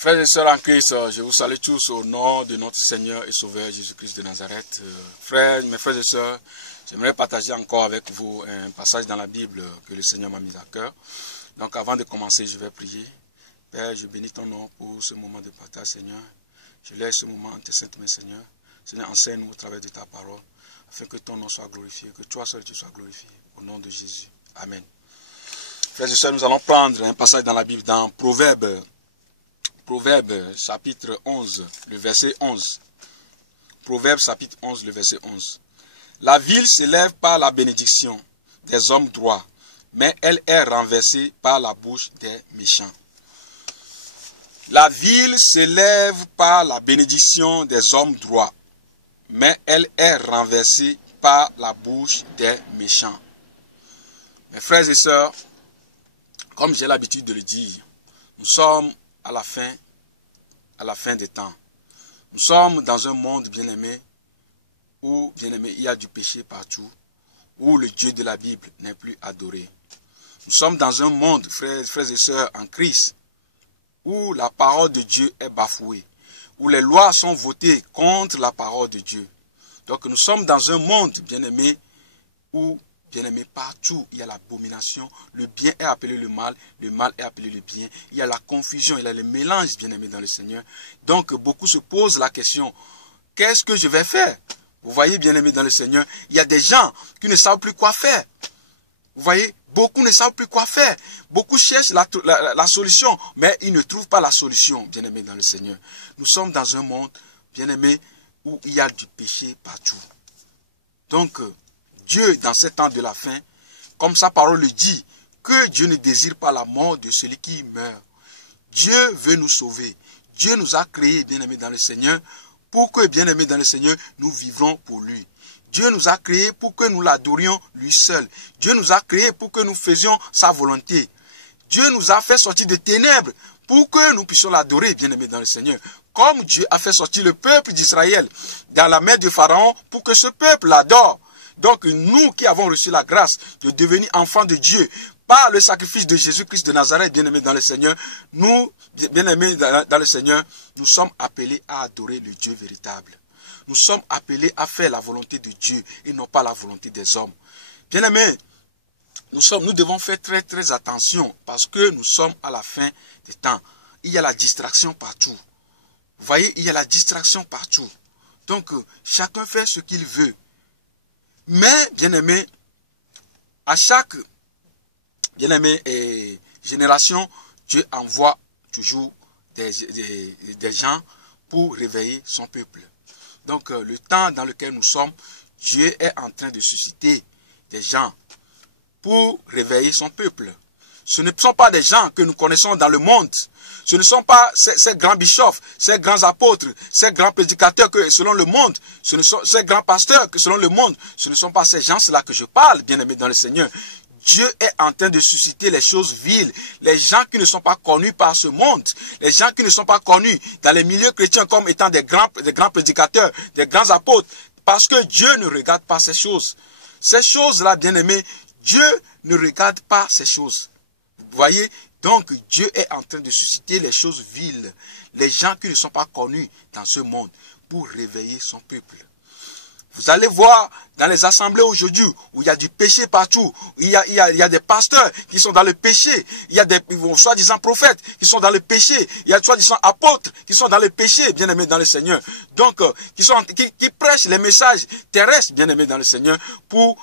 Frères et sœurs en Christ, je vous salue tous au nom de notre Seigneur et Sauveur Jésus-Christ de Nazareth. Mes frères et sœurs, j'aimerais partager encore avec vous un passage dans la Bible que le Seigneur m'a mis à cœur. Donc avant de commencer, je vais prier. Père, je bénis ton nom pour ce moment de partage, Seigneur. Je laisse ce moment en tes saintes mains, Seigneur. Seigneur, enseigne-nous au travers de ta parole, afin que ton nom soit glorifié, que toi seul tu sois glorifié. Au nom de Jésus. Amen. Frères et sœurs, nous allons prendre un passage dans la Bible, dans Proverbes chapitre 11, le verset 11. Proverbes chapitre 11, le verset 11. La ville s'élève par la bénédiction des hommes droits, mais elle est renversée par la bouche des méchants. La ville s'élève par la bénédiction des hommes droits, mais elle est renversée par la bouche des méchants. Mes frères et sœurs, comme j'ai l'habitude de le dire, nous sommes à la fin des temps. Nous sommes dans un monde bien-aimé, où, bien-aimé, il y a du péché partout, où le Dieu de la Bible n'est plus adoré. Nous sommes dans un monde, frères et sœurs, en Christ, où la parole de Dieu est bafouée, où les lois sont votées contre la parole de Dieu. Donc nous sommes dans un monde, bien-aimé, où, bien-aimé, partout il y a l'abomination, le bien est appelé le mal est appelé le bien, il y a la confusion, il y a le mélange, bien-aimé, dans le Seigneur. Donc beaucoup se posent la question, qu'est-ce que je vais faire? Vous voyez, bien-aimé, dans le Seigneur, il y a des gens qui ne savent plus quoi faire. Vous voyez, beaucoup ne savent plus quoi faire. Beaucoup cherchent la solution, mais ils ne trouvent pas la solution, bien-aimé, dans le Seigneur. Nous sommes dans un monde, bien-aimé, où il y a du péché partout. Donc, Dieu, dans ces temps de la fin, comme sa parole le dit, que Dieu ne désire pas la mort de celui qui meurt. Dieu veut nous sauver. Dieu nous a créés, bien-aimés, dans le Seigneur, pour que, bien-aimés, dans le Seigneur, nous vivrons pour lui. Dieu nous a créés pour que nous l'adorions lui seul. Dieu nous a créés pour que nous faisions sa volonté. Dieu nous a fait sortir des ténèbres pour que nous puissions l'adorer, bien-aimés, dans le Seigneur. Comme Dieu a fait sortir le peuple d'Israël dans la main de Pharaon pour que ce peuple l'adore. Donc nous qui avons reçu la grâce de devenir enfants de Dieu par le sacrifice de Jésus-Christ de Nazareth, bien-aimés dans le Seigneur, nous, bien-aimés dans le Seigneur, nous sommes appelés à adorer le Dieu véritable. Nous sommes appelés à faire la volonté de Dieu et non pas la volonté des hommes. Bien-aimés, nous devons faire très très attention parce que nous sommes à la fin des temps. Il y a la distraction partout. Vous voyez, il y a la distraction partout. Donc, chacun fait ce qu'il veut. Mais, bien-aimé, à chaque génération, Dieu envoie toujours des gens pour réveiller son peuple. Donc, le temps dans lequel nous sommes, Dieu est en train de susciter des gens pour réveiller son peuple. Ce ne sont pas des gens que nous connaissons dans le monde. Ce ne sont pas ces grands bishops, ces grands apôtres, ces grands prédicateurs que selon le monde, ce ne sont ces grands pasteurs que selon le monde, ce ne sont pas ces gens-là que je parle, bien-aimés dans le Seigneur. Dieu est en train de susciter les choses viles, les gens qui ne sont pas connus par ce monde, les gens qui ne sont pas connus dans les milieux chrétiens comme étant des grands prédicateurs, des grands apôtres, parce que Dieu ne regarde pas ces choses. Ces choses-là, bien-aimés, Dieu ne regarde pas ces choses. Vous voyez, donc Dieu est en train de susciter les choses viles, les gens qui ne sont pas connus dans ce monde, pour réveiller son peuple. Vous allez voir dans les assemblées aujourd'hui où il y a du péché partout, où il y a des pasteurs qui sont dans le péché, il y a des soi-disant prophètes qui sont dans le péché, il y a soi-disant apôtres qui sont dans le péché, bien-aimés dans le Seigneur. Donc, qui prêchent les messages terrestres, bien-aimés dans le Seigneur, pour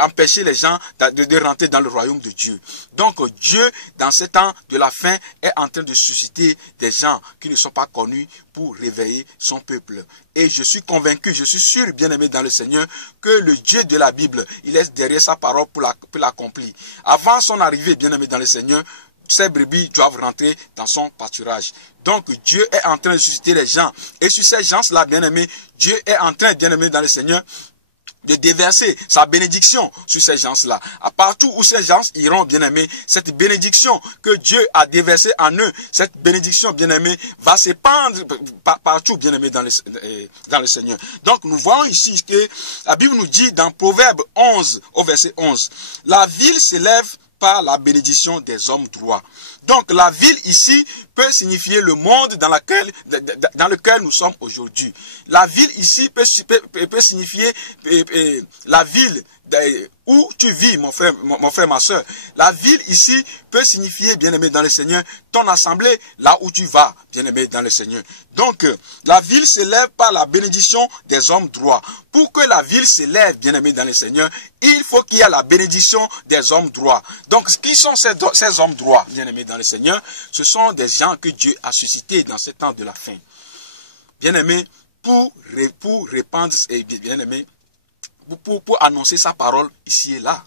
empêcher les gens de rentrer dans le royaume de Dieu. Donc, Dieu, dans ces temps de la fin, est en train de susciter des gens qui ne sont pas connus pour réveiller son peuple. Et je suis convaincu, je suis sûr, bien-aimé dans le Seigneur, que le Dieu de la Bible, il est derrière sa parole pour l'accomplir. Avant son arrivée, bien-aimé dans le Seigneur, ces brebis doivent rentrer dans son pâturage. Donc Dieu est en train de susciter les gens. Et sur ces gens-là, bien-aimé, Dieu est en train, bien-aimé dans le Seigneur, de déverser sa bénédiction sur ces gens-là. À partout où ces gens iront, bien-aimés, cette bénédiction que Dieu a déversée en eux, cette bénédiction, bien-aimés, va s'épandre partout, bien-aimés, dans le Seigneur. Donc, nous voyons ici que la Bible nous dit dans Proverbe 11, au verset 11, « La ville s'élève par la bénédiction des hommes droits. » Donc la ville ici peut signifier le monde dans lequel nous sommes aujourd'hui. La ville ici peut signifier la ville où tu vis, mon frère, ma soeur. La ville ici peut signifier, bien-aimé dans le Seigneur, ton assemblée, là où tu vas, bien-aimé dans le Seigneur. Donc, la ville s'élève par la bénédiction des hommes droits. Pour que la ville s'élève, bien-aimé dans le Seigneur, il faut qu'il y ait la bénédiction des hommes droits. Donc, qui sont ces hommes droits, bien-aimés dans le Seigneur? Ce sont des gens que Dieu a suscités dans ce temps de la fin. Bien-aimé, pour répandre, bien-aimé, pour annoncer sa parole ici et là.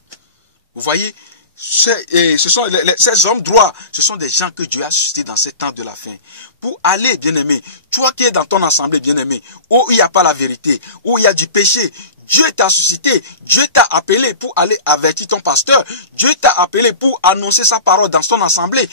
Vous voyez, ces hommes droits, ce sont des gens que Dieu a suscités dans ces temps de la fin. Pour aller, bien-aimé, toi qui es dans ton assemblée, bien-aimé, où il n'y a pas la vérité, où il y a du péché, Dieu t'a suscité, Dieu t'a appelé pour aller avertir ton pasteur, Dieu t'a appelé pour annoncer sa parole dans ton assemblée.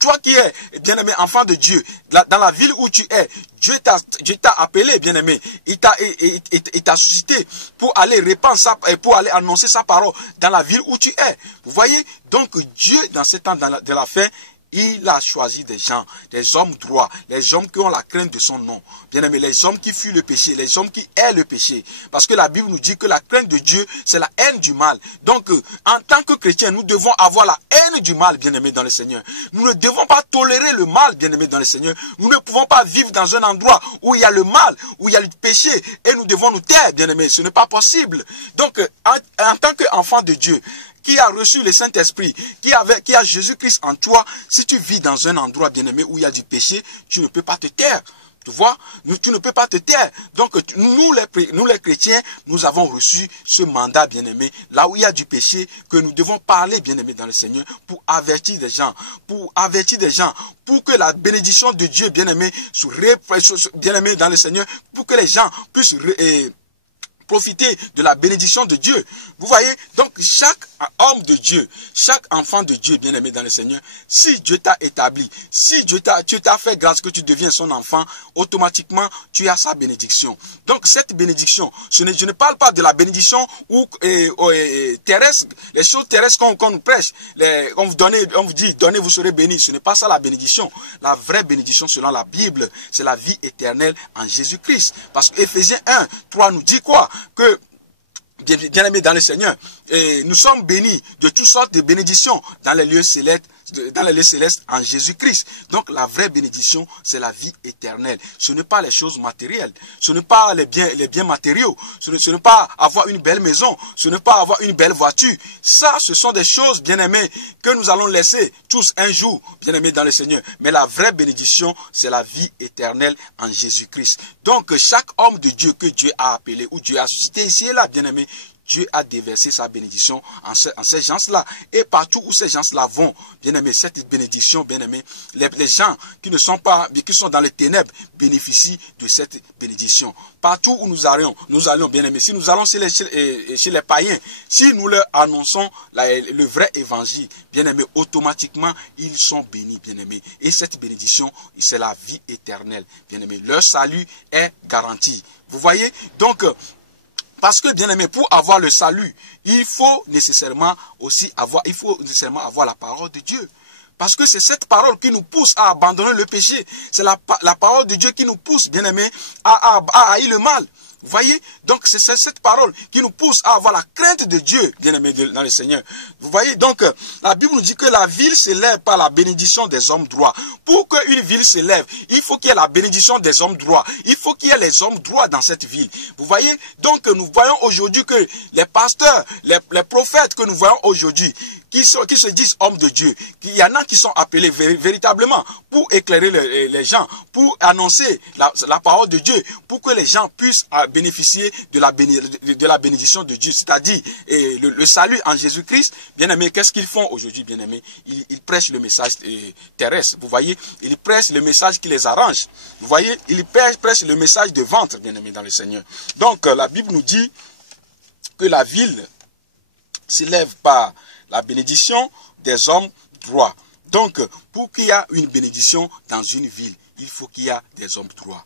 Toi qui es, bien-aimé, enfant de Dieu, dans la ville où tu es, Dieu t'a appelé, bien-aimé. Il t'a suscité pour aller répandre pour aller annoncer sa parole dans la ville où tu es. Vous voyez? Donc Dieu, dans ce temps de la fin, il a choisi des gens, des hommes droits, les hommes qui ont la crainte de son nom. Bien-aimé, les hommes qui fuient le péché, les hommes qui aiment le péché. Parce que la Bible nous dit que la crainte de Dieu, c'est la haine du mal. Donc, en tant que chrétiens, nous devons avoir la haine du mal, bien-aimé, dans le Seigneur. Nous ne devons pas tolérer le mal, bien-aimé, dans le Seigneur. Nous ne pouvons pas vivre dans un endroit où il y a le mal, où il y a le péché, et nous devons nous taire, bien-aimé. Ce n'est pas possible. Donc, en tant qu'enfant de Dieu, qui a reçu le Saint-Esprit, qui a Jésus-Christ en toi, si tu vis dans un endroit, bien-aimé, où il y a du péché, tu ne peux pas te taire. Tu vois, tu ne peux pas te taire. Donc, nous les chrétiens, nous avons reçu ce mandat, bien-aimé, là où il y a du péché, que nous devons parler, bien-aimé, dans le Seigneur, pour avertir des gens, pour que la bénédiction de Dieu, bien-aimé, bien-aimé dans le Seigneur, pour que les gens puissent profiter de la bénédiction de Dieu. Vous voyez, donc chaque homme de Dieu, chaque enfant de Dieu, bien-aimé dans le Seigneur, si Dieu t'a établi, si Dieu t'a fait grâce que tu deviens son enfant, automatiquement, tu as sa bénédiction. Donc cette bénédiction, je ne parle pas de la bénédiction terrestre, les choses terrestres qu'on nous prêche, on vous dit, donnez, vous serez bénis. Ce n'est pas ça la bénédiction. La vraie bénédiction selon la Bible, c'est la vie éternelle en Jésus-Christ. Parce que Éphésiens 1, 3 nous dit quoi? Que, bien-aimés dans le Seigneur, nous sommes bénis de toutes sortes de bénédictions dans les lieux célestes en Jésus-Christ. Donc la vraie bénédiction, c'est la vie éternelle. Ce n'est pas les choses matérielles, ce n'est pas les biens matériaux, ce n'est pas avoir une belle maison, ce n'est pas avoir une belle voiture. Ça, ce sont des choses, bien-aimés, que nous allons laisser tous un jour, bien-aimés dans le Seigneur. Mais la vraie bénédiction, c'est la vie éternelle en Jésus-Christ. Donc chaque homme de Dieu que Dieu a appelé, ou Dieu a suscité ici et là, bien-aimés, Dieu a déversé sa bénédiction en ces gens-là. Et partout où ces gens-là vont, bien-aimés, cette bénédiction, bien-aimés, les gens qui sont dans les ténèbres bénéficient de cette bénédiction. Partout où nous allons, bien-aimés, si nous allons chez les païens, si nous leur annonçons le vrai évangile, bien-aimés, automatiquement, ils sont bénis, bien-aimés. Et cette bénédiction, c'est la vie éternelle, bien-aimés. Leur salut est garanti. Vous voyez? Donc, parce que, bien aimé, pour avoir le salut, il faut nécessairement avoir la parole de Dieu. Parce que c'est cette parole qui nous pousse à abandonner le péché. C'est la parole de Dieu qui nous pousse, bien aimé, à haïr le mal. Vous voyez? Donc c'est cette parole qui nous pousse à avoir la crainte de Dieu, bien aimé dans le Seigneur. Vous voyez? Donc la Bible nous dit que la ville s'élève par la bénédiction des hommes droits. Pour qu'une ville s'élève, il faut qu'il y ait la bénédiction des hommes droits. Il faut qu'il y ait les hommes droits dans cette ville. Vous voyez? Donc nous voyons aujourd'hui que les pasteurs, les prophètes que nous voyons aujourd'hui, qui se disent hommes de Dieu, il y en a qui sont appelés véritablement pour éclairer les gens, pour annoncer la parole de Dieu, pour que les gens puissent bénéficier de la bénédiction de Dieu, c'est-à-dire le salut en Jésus-Christ. Bien-aimés, qu'est-ce qu'ils font aujourd'hui, bien-aimés? Ils prêchent le message terrestre, vous voyez? Ils prêchent le message qui les arrange. Vous voyez? Ils prêchent le message de ventre, bien-aimés dans le Seigneur. Donc, la Bible nous dit que la ville s'élève par la bénédiction des hommes droits. Donc, pour qu'il y ait une bénédiction dans une ville, il faut qu'il y ait des hommes droits.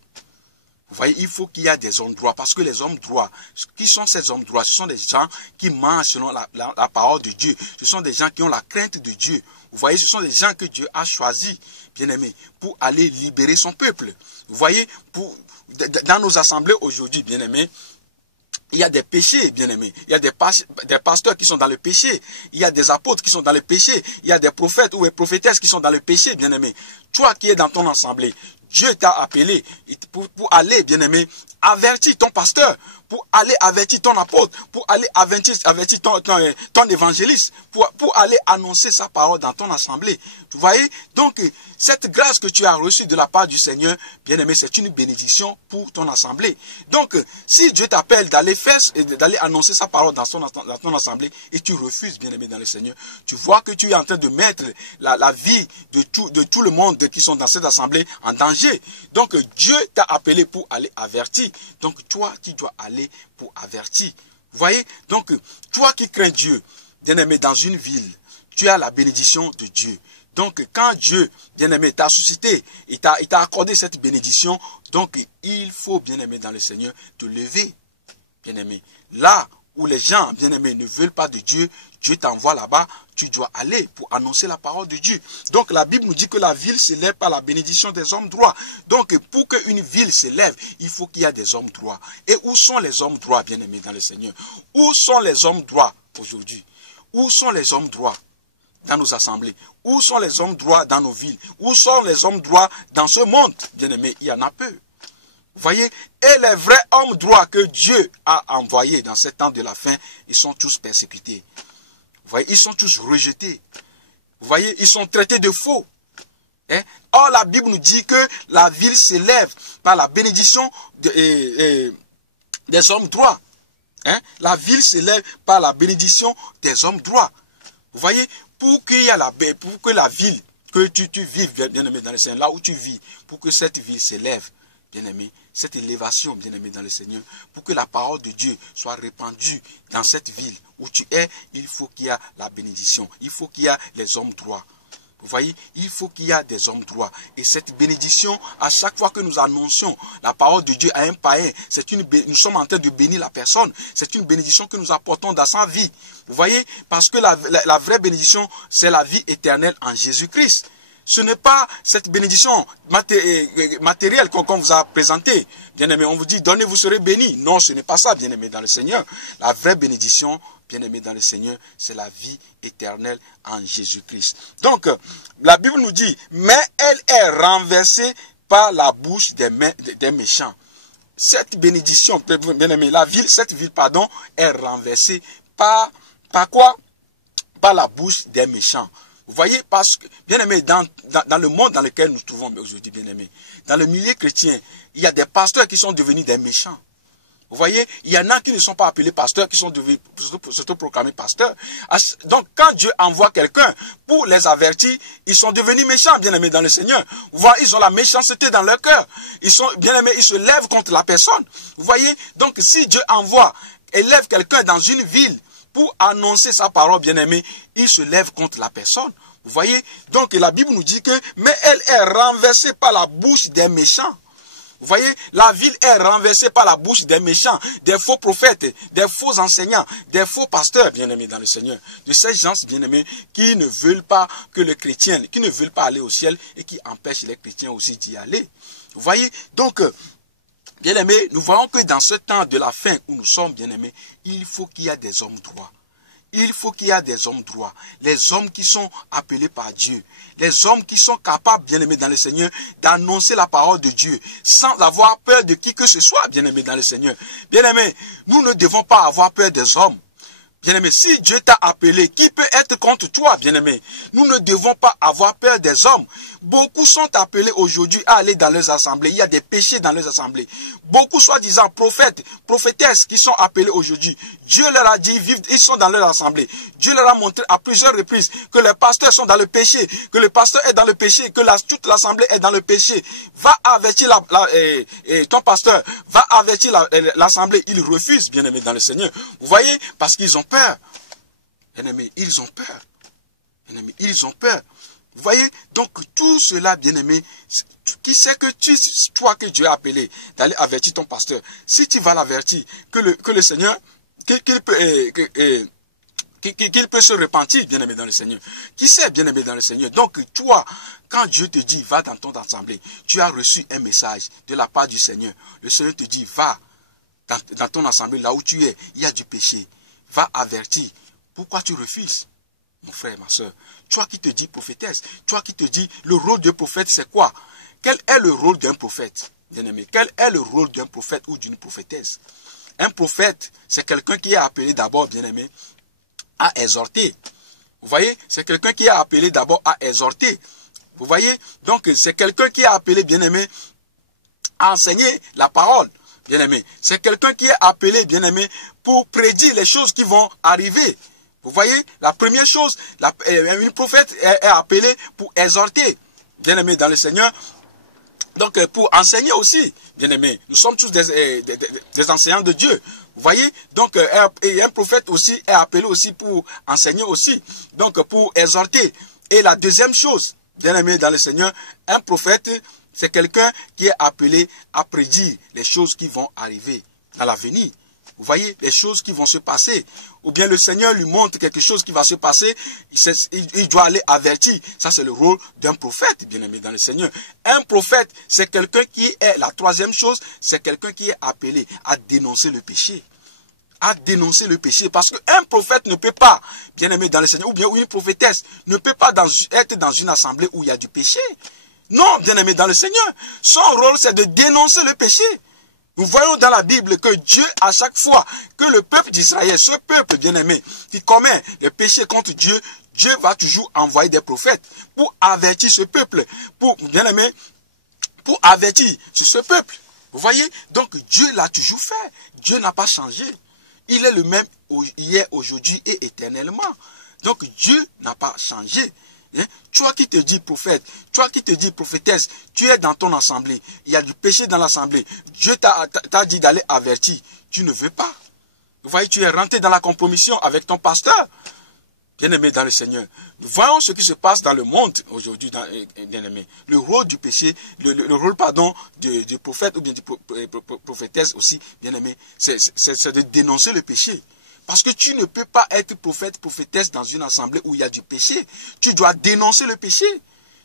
Vous voyez, il faut qu'il y ait des hommes droits. Parce que les hommes droits, qui sont ces hommes droits? Ce sont des gens qui mangent selon la parole de Dieu. Ce sont des gens qui ont la crainte de Dieu. Vous voyez, ce sont des gens que Dieu a choisis, bien-aimés, pour aller libérer son peuple. Vous voyez, dans nos assemblées aujourd'hui, bien-aimés, il y a des péchés, bien-aimés. Il y a des pasteurs qui sont dans le péché. Il y a des apôtres qui sont dans le péché. Il y a des prophètes ou des prophétesses qui sont dans le péché, bien-aimés. Toi qui es dans ton assemblée, Dieu t'a appelé pour aller, bien-aimé, avertir ton pasteur, pour aller avertir ton apôtre, pour aller avertir ton évangéliste, pour aller annoncer sa parole dans ton assemblée. Vous voyez? Donc, cette grâce que tu as reçue de la part du Seigneur, bien-aimé, c'est une bénédiction pour ton assemblée. Donc, si Dieu t'appelle d'aller annoncer sa parole dans ton assemblée, et tu refuses, bien-aimé, dans le Seigneur, tu vois que tu es en train de mettre la vie de tout le monde qui sont dans cette assemblée en danger. Donc, Dieu t'a appelé pour aller avertir. Donc, toi, tu dois aller pour avertir. Vous voyez? Donc, toi qui crains Dieu, bien-aimé, dans une ville, tu as la bénédiction de Dieu. Donc, quand Dieu, bien-aimé, t'a suscité, il t'a accordé cette bénédiction, donc, il faut, bien-aimé, dans le Seigneur, te lever, bien-aimé. Là où les gens, bien-aimés, ne veulent pas de Dieu, Dieu t'envoie là-bas, tu dois aller pour annoncer la parole de Dieu. Donc la Bible nous dit que la ville s'élève par la bénédiction des hommes droits. Donc pour qu'une ville s'élève, il faut qu'il y ait des hommes droits. Et où sont les hommes droits, bien-aimés dans le Seigneur? Où sont les hommes droits aujourd'hui? Où sont les hommes droits dans nos assemblées? Où sont les hommes droits dans nos villes? Où sont les hommes droits dans ce monde? Bien-aimés, il y en a peu. Vous voyez, et les vrais hommes droits que Dieu a envoyés dans ces temps de la fin, ils sont tous persécutés. Vous voyez, ils sont tous rejetés. Vous voyez, ils sont traités de faux. Or, la Bible nous dit que la ville s'élève par la bénédiction des hommes droits. La ville s'élève par la bénédiction des hommes droits. Vous voyez, pour que la ville, que tu vives, bien-aimé dans le Seigneur, là où tu vis, pour que cette ville s'élève, bien-aimé, cette élévation, bien-aimé dans le Seigneur, pour que la parole de Dieu soit répandue dans cette ville où tu es, il faut qu'il y ait la bénédiction, il faut qu'il y ait les hommes droits. Vous voyez, il faut qu'il y ait des hommes droits. Et cette bénédiction, à chaque fois que nous annoncions la parole de Dieu à un païen, nous sommes en train de bénir la personne. C'est une bénédiction que nous apportons dans sa vie. Vous voyez, parce que la vraie bénédiction, c'est la vie éternelle en Jésus-Christ. Ce n'est pas cette bénédiction matérielle qu'on vous a présentée. Bien-aimé, on vous dit, donnez, vous serez bénis. Non, ce n'est pas ça, bien-aimé, dans le Seigneur. La vraie bénédiction, bien-aimé, dans le Seigneur, c'est la vie éternelle en Jésus-Christ. Donc, la Bible nous dit, mais elle est renversée par la bouche des méchants. Cette bénédiction, bien-aimé, cette ville, est renversée par quoi? Par la bouche des méchants. Vous voyez, parce que, bien aimé, dans le monde dans lequel nous nous trouvons aujourd'hui, bien aimé, dans le milieu chrétien, il y a des pasteurs qui sont devenus des méchants. Vous voyez, il y en a qui ne sont pas appelés pasteurs, qui sont devenus s'autoproclamés pasteurs. Donc, quand Dieu envoie quelqu'un pour les avertir, ils sont devenus méchants, bien aimés, dans le Seigneur. Vous voyez, ils ont la méchanceté dans leur cœur. Ils sont, bien aimés, ils se lèvent contre la personne. Vous voyez, donc, si Dieu élève quelqu'un dans une ville, pour annoncer sa parole, bien-aimé, il se lève contre la personne. Vous voyez? Donc la Bible nous dit que, mais elle est renversée par la bouche des méchants. Vous voyez? La ville est renversée par la bouche des méchants, des faux prophètes, des faux enseignants, des faux pasteurs, bien-aimés dans le Seigneur. De ces gens, bien-aimés, qui ne veulent pas que le chrétien, qui ne veulent pas aller au ciel et qui empêchent les chrétiens aussi d'y aller. Vous voyez? Donc, bien-aimés, nous voyons que dans ce temps de la fin où nous sommes, bien-aimés, il faut qu'il y ait des hommes droits. Il faut qu'il y ait des hommes droits. Les hommes qui sont appelés par Dieu. Les hommes qui sont capables, bien-aimés dans le Seigneur, d'annoncer la parole de Dieu sans avoir peur de qui que ce soit, bien-aimés dans le Seigneur. Bien-aimés, nous ne devons pas avoir peur des hommes. Bien-aimé, si Dieu t'a appelé, qui peut être contre toi, bien-aimé? Nous ne devons pas avoir peur des hommes. Beaucoup sont appelés aujourd'hui à aller dans leurs assemblées. Il y a des péchés dans leurs assemblées. Beaucoup, soi-disant, prophètes, prophétesses qui sont appelés aujourd'hui. Dieu leur a dit, ils sont dans leur assemblée. Dieu leur a montré à plusieurs reprises que les pasteurs sont dans le péché, que le pasteur est dans le péché, que toute l'assemblée est dans le péché. Va avertir ton pasteur, va avertir l'assemblée. Ils refusent, bien-aimé, dans le Seigneur. Vous voyez, parce qu'ils ont peur. Bien-aimés, ils ont peur. Bien-aimés, ils ont peur. Vous voyez, donc tout cela, bien-aimé, qui sait que toi que Dieu a appelé d'aller avertir ton pasteur, si tu vas l'avertir, que le Seigneur, qu'il qu'il peut se repentir, bien-aimé dans le Seigneur. Qui sait, bien-aimé dans le Seigneur? Donc, toi, quand Dieu te dit, va dans ton assemblée, tu as reçu un message de la part du Seigneur. Le Seigneur te dit, va dans ton assemblée, là où tu es, il y a du péché. Va avertir. Pourquoi tu refuses? Mon frère, ma soeur, toi qui te dis prophétesse, toi qui te dis, le rôle d'un prophète, c'est quoi? Quel est le rôle d'un prophète, bien-aimé? Quel est le rôle d'un prophète ou d'une prophétesse? Un prophète, c'est quelqu'un qui est appelé d'abord, bien-aimé, à exhorter. Vous voyez, c'est quelqu'un qui est appelé d'abord à exhorter. Vous voyez, donc c'est quelqu'un qui est appelé, bien-aimé, à enseigner la parole, bien-aimé. C'est quelqu'un qui est appelé, bien-aimé, pour prédire les choses qui vont arriver. Vous voyez, la première chose, une prophète est appelée pour exhorter, bien-aimé dans le Seigneur. Donc, pour enseigner aussi, bien-aimés, nous sommes tous des enseignants de Dieu. Vous voyez, donc, un prophète aussi est appelé aussi pour enseigner aussi, donc pour exhorter. Et la deuxième chose, bien-aimés dans le Seigneur, un prophète, c'est quelqu'un qui est appelé à prédire les choses qui vont arriver à l'avenir. Vous voyez, les choses qui vont se passer. Ou bien le Seigneur lui montre quelque chose qui va se passer, il doit aller avertir. Ça, c'est le rôle d'un prophète, bien-aimé dans le Seigneur. Un prophète, c'est quelqu'un qui est, la troisième chose, c'est quelqu'un qui est appelé à dénoncer le péché. À dénoncer le péché. Parce qu'un prophète ne peut pas, bien-aimé dans le Seigneur, ou bien une prophétesse, ne peut pas être dans une assemblée où il y a du péché. Non, bien-aimé dans le Seigneur. Son rôle, c'est de dénoncer le péché. Nous voyons dans la Bible que Dieu, à chaque fois que le peuple d'Israël, ce peuple bien-aimé, qui commet le péché contre Dieu, Dieu va toujours envoyer des prophètes pour avertir ce peuple, pour, bien-aimé, pour avertir sur ce peuple. Vous voyez? Donc Dieu l'a toujours fait. Dieu n'a pas changé. Il est le même hier, aujourd'hui et éternellement. Donc Dieu n'a pas changé. Toi qui te dis prophète, toi qui te dis prophétesse, tu es dans ton assemblée, il y a du péché dans l'assemblée, Dieu t'a dit d'aller avertir, tu ne veux pas. Vous voyez, tu es rentré dans la compromission avec ton pasteur, bien-aimé dans le Seigneur. Nous voyons ce qui se passe dans le monde aujourd'hui, bien-aimé. Le rôle du péché, le rôle, pardon, du prophète ou bien du prophétesse aussi, bien-aimé, c'est de dénoncer le péché. Parce que tu ne peux pas être prophète, prophétesse dans une assemblée où il y a du péché. Tu dois dénoncer le péché.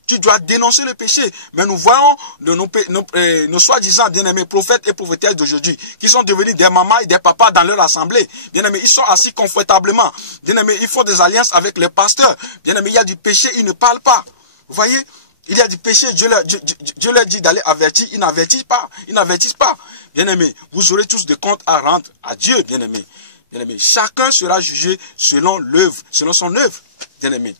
Tu dois dénoncer le péché. Mais nous voyons nos soi-disant bien-aimés prophètes et prophétesses d'aujourd'hui qui sont devenus des mamans et des papas dans leur assemblée. Bien-aimés, ils sont assis confortablement. Bien-aimés, ils font des alliances avec les pasteurs. Bien-aimés, il y a du péché, ils ne parlent pas. Vous voyez? Il y a du péché, Dieu leur dit d'aller avertir, ils n'avertissent pas. Ils n'avertissent pas. Bien-aimés, vous aurez tous des comptes à rendre à Dieu, bien-aimés. Bien-aimé, chacun sera jugé selon l'œuvre, selon son œuvre, bien-aimé.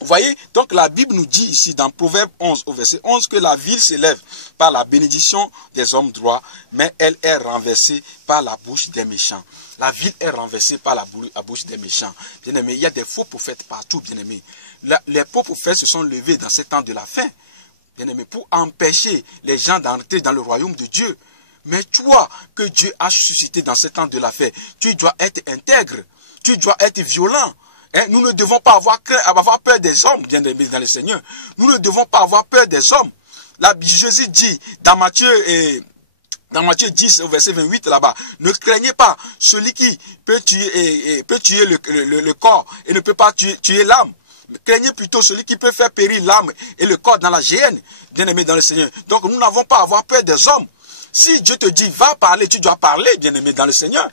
Vous voyez, donc la Bible nous dit ici dans Proverbe 11 au verset 11 que la ville s'élève par la bénédiction des hommes droits, mais elle est renversée par la bouche des méchants. La ville est renversée par la bouche des méchants. Bien-aimé, il y a des faux prophètes partout, bien-aimé. Les faux prophètes se sont levés dans ces temps de la fin, bien-aimé, pour empêcher les gens d'entrer dans le royaume de Dieu. Mais toi, que Dieu a suscité dans ce temps de la fin, tu dois être intègre, tu dois être violent. Nous ne devons pas avoir peur des hommes, bien aimés dans le Seigneur. Nous ne devons pas avoir peur des hommes. Là, Jésus dit dans Matthieu 10, au verset 28, là-bas, ne craignez pas celui qui peut tuer le corps et ne peut pas tuer l'âme. Craignez plutôt celui qui peut faire périr l'âme et le corps dans la géhenne, bien aimé dans le Seigneur. Donc nous n'avons pas à avoir peur des hommes. Si Dieu te dit, va parler, tu dois parler, bien-aimé dans le Seigneur.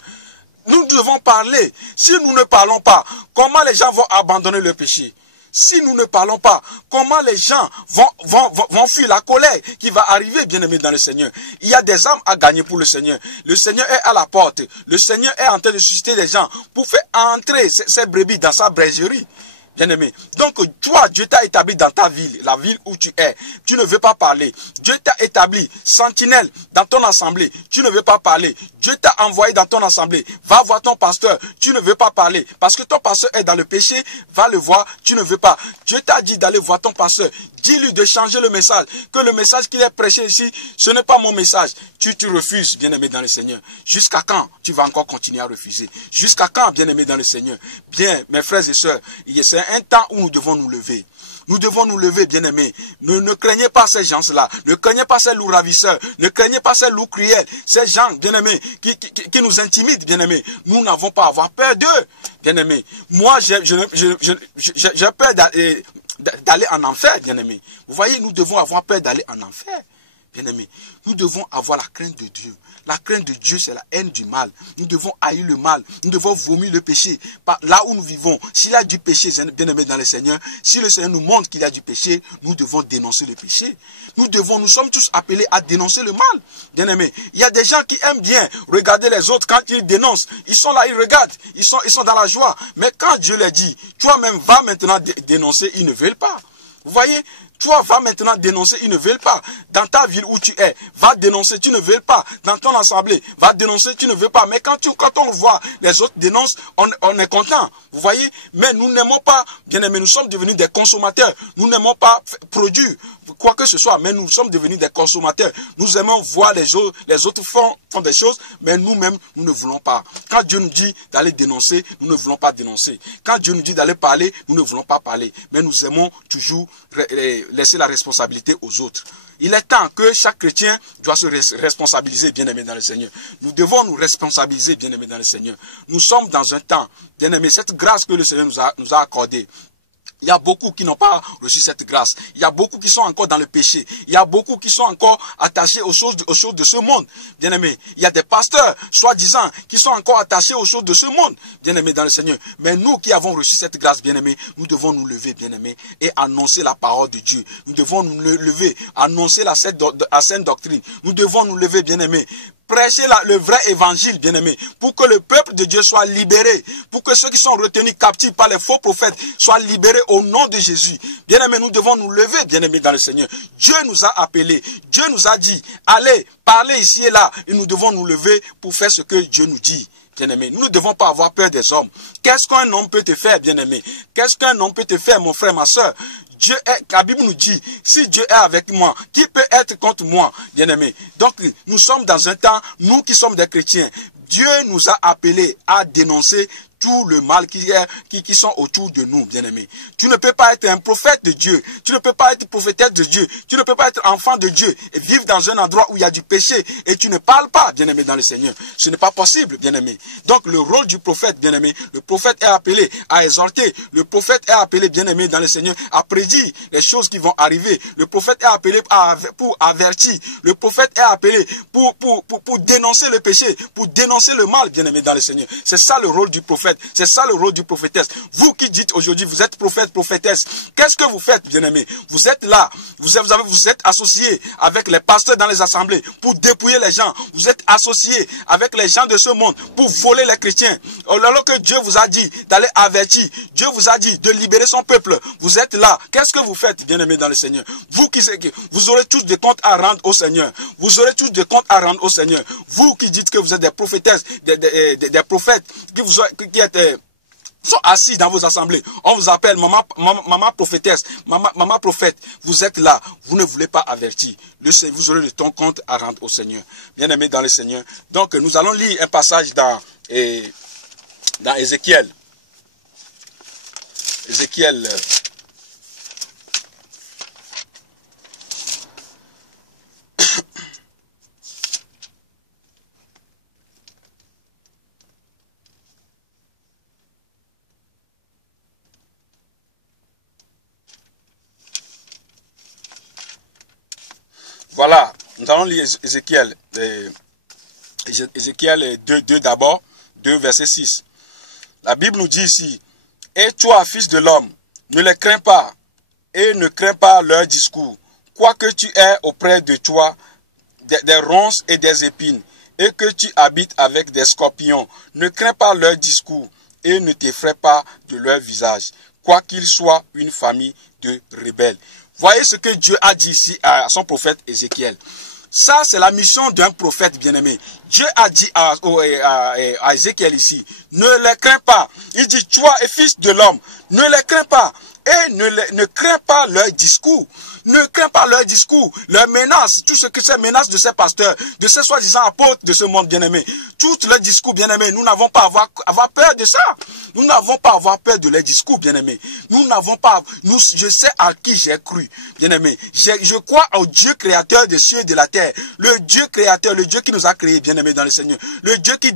Nous devons parler. Si nous ne parlons pas, comment les gens vont abandonner le péché? Si nous ne parlons pas, comment les gens vont fuir la colère qui va arriver, bien-aimé dans le Seigneur? Il y a des âmes à gagner pour le Seigneur. Le Seigneur est à la porte. Le Seigneur est en train de susciter des gens pour faire entrer ces brebis dans sa bergerie. Bien-aimé. Donc, toi, Dieu t'a établi dans ta ville, la ville où tu es. Tu ne veux pas parler. Dieu t'a établi sentinelle dans ton assemblée. Tu ne veux pas parler. Dieu t'a envoyé dans ton assemblée. Va voir ton pasteur. Tu ne veux pas parler. Parce que ton pasteur est dans le péché. Va le voir. Tu ne veux pas. Dieu t'a dit d'aller voir ton pasteur. Dis-lui de changer le message. Que le message qu'il est prêché ici, ce n'est pas mon message. Tu refuses, bien-aimé dans le Seigneur. Jusqu'à quand tu vas encore continuer à refuser? Jusqu'à quand, bien-aimé dans le Seigneur? Bien, mes frères et sœurs, c'est un temps où nous devons nous lever. Nous devons nous lever, bien-aimés. Ne craignez pas ces gens-là. Ne craignez pas ces loups ravisseurs. Ne craignez pas ces loups cruels. Ces gens, bien-aimés, qui nous intimident, bien-aimés. Nous n'avons pas à avoir peur d'eux, bien-aimés. Moi, j'ai peur d'aller en enfer, bien-aimés. Vous voyez, nous devons avoir peur d'aller en enfer. Bien-aimés, nous devons avoir la crainte de Dieu. La crainte de Dieu, c'est la haine du mal. Nous devons haïr le mal. Nous devons vomir le péché. Là où nous vivons, s'il y a du péché, bien-aimés dans le Seigneur, si le Seigneur nous montre qu'il y a du péché, nous devons dénoncer le péché. Nous sommes tous appelés à dénoncer le mal. Bien-aimés, il y a des gens qui aiment bien regarder les autres quand ils dénoncent. Ils sont là, ils regardent. Ils sont dans la joie. Mais quand Dieu leur dit, toi-même va maintenant dénoncer, ils ne veulent pas. Vous voyez? Toi, va maintenant dénoncer, ils ne veulent pas. Dans ta ville où tu es, va dénoncer, tu ne veux pas. Dans ton assemblée, va dénoncer, tu ne veux pas. Mais quand on voit les autres dénoncent, on est content. Vous voyez? Mais nous n'aimons pas, bien aimés, nous sommes devenus des consommateurs. Nous n'aimons pas produire quoi que ce soit, mais nous sommes devenus des consommateurs. Nous aimons voir les autres font des choses, mais nous-mêmes, nous ne voulons pas. Quand Dieu nous dit d'aller dénoncer, nous ne voulons pas dénoncer. Quand Dieu nous dit d'aller parler, nous ne voulons pas parler. Mais nous aimons toujours laisser la responsabilité aux autres. Il est temps que chaque chrétien doit se responsabiliser, bien-aimé dans le Seigneur. Nous devons nous responsabiliser, bien-aimé dans le Seigneur. Nous sommes dans un temps, bien-aimé, cette grâce que le Seigneur nous a accordée. Il y a beaucoup qui n'ont pas reçu cette grâce. Il y a beaucoup qui sont encore dans le péché. Il y a beaucoup qui sont encore attachés aux choses de ce monde. Bien-aimés, il y a des pasteurs, soi-disant, qui sont encore attachés aux choses de ce monde. Bien-aimés dans le Seigneur. Mais nous qui avons reçu cette grâce, bien-aimés, nous devons nous lever, bien-aimés, et annoncer la parole de Dieu. Nous devons nous lever, annoncer la sainte doctrine. Nous devons nous lever, bien-aimés, prêcher le vrai évangile, bien-aimé, pour que le peuple de Dieu soit libéré, pour que ceux qui sont retenus captifs par les faux prophètes soient libérés au nom de Jésus. Bien-aimé, nous devons nous lever, bien-aimé, dans le Seigneur. Dieu nous a appelés, Dieu nous a dit, allez, parlez ici et là, et nous devons nous lever pour faire ce que Dieu nous dit. Bien-aimé, nous ne devons pas avoir peur des hommes. Qu'est-ce qu'un homme peut te faire, bien-aimé? Qu'est-ce qu'un homme peut te faire, mon frère, ma soeur? La Bible nous dit, si Dieu est avec moi, qui peut être contre moi, bien-aimé? Donc, nous sommes dans un temps, nous qui sommes des chrétiens, Dieu nous a appelés à dénoncer tout le mal qui sont autour de nous, bien-aimés. Tu ne peux pas être un prophète de Dieu. Tu ne peux pas être prophétesse de Dieu. Tu ne peux pas être enfant de Dieu et vivre dans un endroit où il y a du péché et tu ne parles pas, bien-aimé, dans le Seigneur. Ce n'est pas possible, bien-aimé. Donc, le rôle du prophète, bien-aimé, le prophète est appelé à exhorter. Le prophète est appelé, bien-aimé, dans le Seigneur, à prédire les choses qui vont arriver. Le prophète est appelé pour avertir. Le prophète est appelé pour dénoncer le péché, pour dénoncer le mal, bien-aimé, dans le Seigneur. C'est ça le rôle du prophète. C'est ça le rôle du prophétesse. Vous qui dites aujourd'hui, vous êtes prophète, prophétesse, qu'est-ce que vous faites, bien-aimés? Vous êtes là, vous êtes associés avec les pasteurs dans les assemblées pour dépouiller les gens. Vous êtes associés avec les gens de ce monde pour voler les chrétiens. Alors que Dieu vous a dit d'aller avertir, Dieu vous a dit de libérer son peuple, vous êtes là. Qu'est-ce que vous faites, bien-aimés, dans le Seigneur? Vous aurez tous des comptes à rendre au Seigneur. Vous aurez tous des comptes à rendre au Seigneur. Vous qui dites que vous êtes des prophétesses, des prophètes, qui sont assis dans vos assemblées. On vous appelle maman prophétesse, maman prophète. Vous êtes là. Vous ne voulez pas avertir. Vous aurez de ton compte à rendre au Seigneur. Bien-aimés dans le Seigneur. Donc, nous allons lire un passage dans Ézéchiel. Ézéchiel. Voilà, nous allons lire Ézéchiel. Ézéchiel 2 d'abord, 2 verset 6. La Bible nous dit ici, « Et toi, fils de l'homme, ne les crains pas, et ne crains pas leur discours, quoique tu aies auprès de toi des ronces et des épines, et que tu habites avec des scorpions. Ne crains pas leur discours, et ne t'effraie pas de leur visage, quoiqu'ils soient une famille de rebelles. » Voyez ce que Dieu a dit ici à son prophète Ézéchiel. Ça, c'est la mission d'un prophète bien-aimé. Dieu a dit à Ézéchiel ici, ne les crains pas. Il dit, toi, fils de l'homme, ne les crains pas. Et ne crains pas leur discours. Ne crains pas leurs discours, leurs menaces, tout ce que c'est menaces de ces pasteurs, de ces soi-disant apôtres de ce monde, bien-aimé. Tous leurs discours, bien-aimé, nous n'avons pas à avoir peur de ça. Nous n'avons pas à avoir peur de leurs discours, bien-aimé. Nous n'avons pas, je sais à qui j'ai cru, bien-aimé. Je crois au Dieu créateur des cieux et de la terre. Le Dieu créateur, le Dieu qui nous a créés, bien-aimé, dans le Seigneur. Le Dieu qui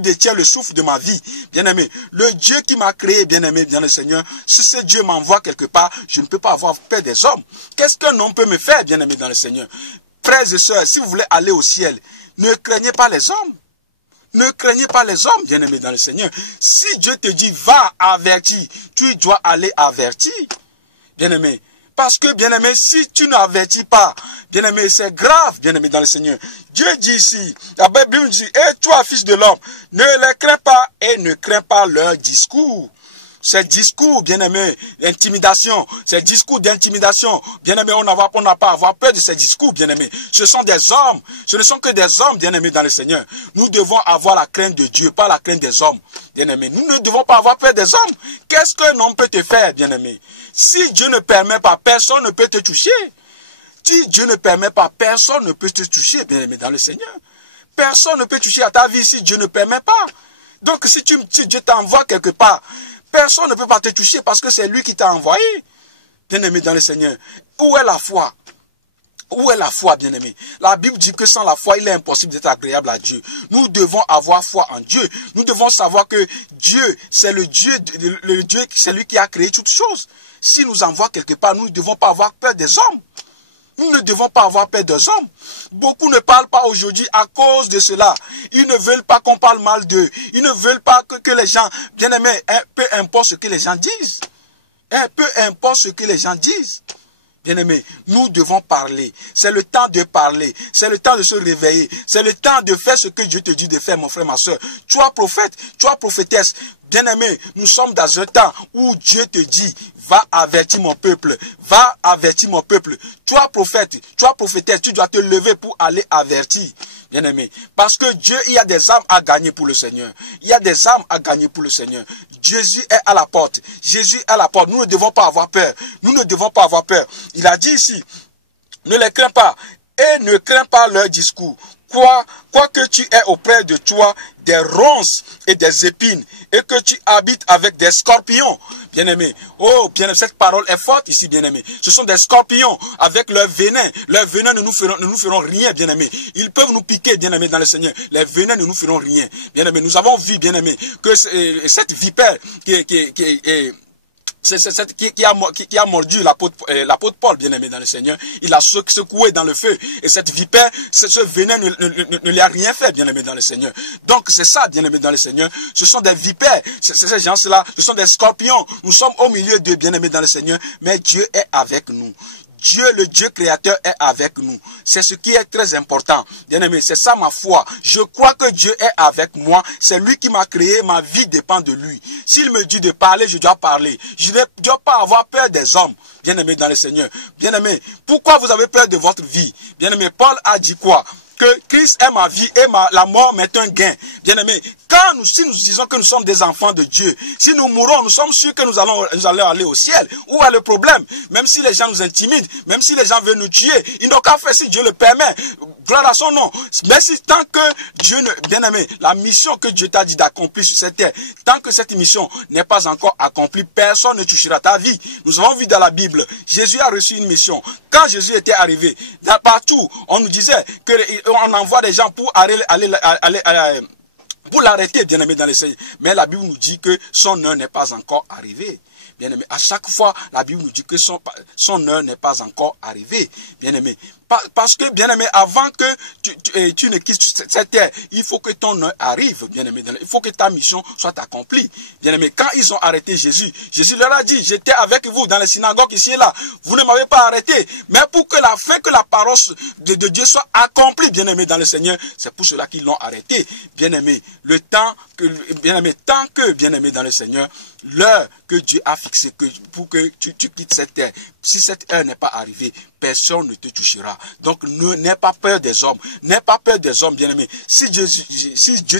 détient le souffle de ma vie, bien-aimé. Le Dieu qui m'a créé, bien-aimé, dans le Seigneur. Si ce Dieu m'envoie quelque part, je ne peux pas avoir peur des hommes. Qu'est-ce qu'un homme peut me faire, bien-aimé, dans le Seigneur? Frères et sœurs, si vous voulez aller au ciel, ne craignez pas les hommes. Ne craignez pas les hommes, bien-aimés dans le Seigneur. Si Dieu te dit, va avertir, tu dois aller avertir, bien-aimé. Parce que, bien-aimé, si tu n'avertis pas, bien-aimé, c'est grave, bien-aimé dans le Seigneur. Dieu dit ici, la Bible dit, et toi, fils de l'homme, ne les crains pas et ne crains pas leurs discours. Ces discours, bien-aimé, d'intimidation, ces discours d'intimidation, bien-aimé, on n'a pas à avoir peur de ces discours, bien-aimé. Ce sont des hommes, ce ne sont que des hommes, bien-aimés dans le Seigneur. Nous devons avoir la crainte de Dieu, pas la crainte des hommes, bien-aimé. Nous ne devons pas avoir peur des hommes. Qu'est-ce qu'un homme peut te faire, bien-aimé? Si Dieu ne permet pas, personne ne peut te toucher. Si Dieu ne permet pas, personne ne peut te toucher, bien-aimé dans le Seigneur. Personne ne peut toucher à ta vie si Dieu ne permet pas. Donc si Dieu t'envoie quelque part, personne ne peut pas te toucher parce que c'est lui qui t'a envoyé. Bien-aimé dans le Seigneur. Où est la foi? Où est la foi, bien-aimé? La Bible dit que sans la foi, il est impossible d'être agréable à Dieu. Nous devons avoir foi en Dieu. Nous devons savoir que Dieu, c'est le Dieu, c'est lui qui a créé toutes choses. S'il nous envoie quelque part, nous ne devons pas avoir peur des hommes. Nous ne devons pas avoir peur des hommes. Beaucoup ne parlent pas aujourd'hui à cause de cela. Ils ne veulent pas qu'on parle mal d'eux. Ils ne veulent pas que les gens, bien aimés, peu importe ce que les gens disent. Peu importe ce que les gens disent. Bien aimés, nous devons parler. C'est le temps de parler. C'est le temps de se réveiller. C'est le temps de faire ce que Dieu te dit de faire, mon frère, ma soeur. Tu es prophète, tu es prophétesse. Bien aimé, nous sommes dans un temps où Dieu te dit, va avertir mon peuple, va avertir mon peuple. Tu es prophète, tu es prophétesse, tu dois te lever pour aller avertir. Bien aimé, parce que Dieu, il y a des âmes à gagner pour le Seigneur. Il y a des âmes à gagner pour le Seigneur. Jésus est à la porte. Jésus est à la porte. Nous ne devons pas avoir peur. Nous ne devons pas avoir peur. Il a dit ici, ne les crains pas et ne crains pas leur discours. Quoique tu aies auprès de toi des ronces et des épines, et que tu habites avec des scorpions, bien-aimé. Oh, bien-aimé, cette parole est forte ici, bien-aimé. Ce sont des scorpions avec leur venin. Leur venin ne nous feront rien, bien-aimé. Ils peuvent nous piquer, bien-aimé, dans le Seigneur. Les venins ne nous feront rien, bien-aimé. Nous avons vu, bien-aimé, que cette vipère qui a mordu l'apôtre Paul, bien-aimé dans le Seigneur. Il a secoué dans le feu. Et cette vipère, ce venin ne lui a rien fait, bien-aimé dans le Seigneur. Donc c'est ça, bien-aimé dans le Seigneur. Ce sont des vipères. Ces gens-là, ce sont des scorpions. Nous sommes au milieu d'eux, bien-aimé dans le Seigneur. Mais Dieu est avec nous. Dieu, le Dieu créateur, est avec nous. C'est ce qui est très important. Bien-aimé, c'est ça ma foi. Je crois que Dieu est avec moi. C'est lui qui m'a créé. Ma vie dépend de lui. S'il me dit de parler, je dois parler. Je ne dois pas avoir peur des hommes. Bien-aimé dans le Seigneur. Bien-aimé, pourquoi vous avez peur de votre vie? Bien-aimé, Paul a dit quoi? Que Christ est ma vie et la mort m'est un gain. Bien-aimé, si nous disons que nous sommes des enfants de Dieu, si nous mourons, nous sommes sûrs que nous allons aller au ciel. Où est le problème? Même si les gens nous intimident, même si les gens veulent nous tuer, ils n'ont qu'à faire si Dieu le permet. Gloire à son nom. Mais si tant que Dieu bien-aimé, la mission que Dieu t'a dit d'accomplir sur cette terre, tant que cette mission n'est pas encore accomplie, personne ne touchera ta vie. Nous avons vu dans la Bible, Jésus a reçu une mission. Quand Jésus était arrivé, partout, on nous disait qu'on envoie des gens pour pour l'arrêter, bien-aimé dans les Seigneur. Mais la Bible nous dit que son heure n'est pas encore arrivée. Bien-aimé, à chaque fois, la Bible nous dit que son heure n'est pas encore arrivée. Bien-aimé, parce que, bien-aimé, avant que tu ne quittes cette terre, il faut que ton heure arrive, bien-aimé. Il faut que ta mission soit accomplie. Bien-aimé, quand ils ont arrêté Jésus, Jésus leur a dit, j'étais avec vous dans les synagogues ici et là. Vous ne m'avez pas arrêté. Mais pour que la parole de Dieu soit accomplie, bien-aimé, dans le Seigneur, c'est pour cela qu'ils l'ont arrêté. Bien-aimé, tant que, bien-aimé, dans le Seigneur, l'heure que Dieu a fixée pour que tu quittes cette terre, si cette heure n'est pas arrivée, personne ne te touchera. Donc, n'aie pas peur des hommes. N'aie pas peur des hommes, bien-aimé. Si Dieu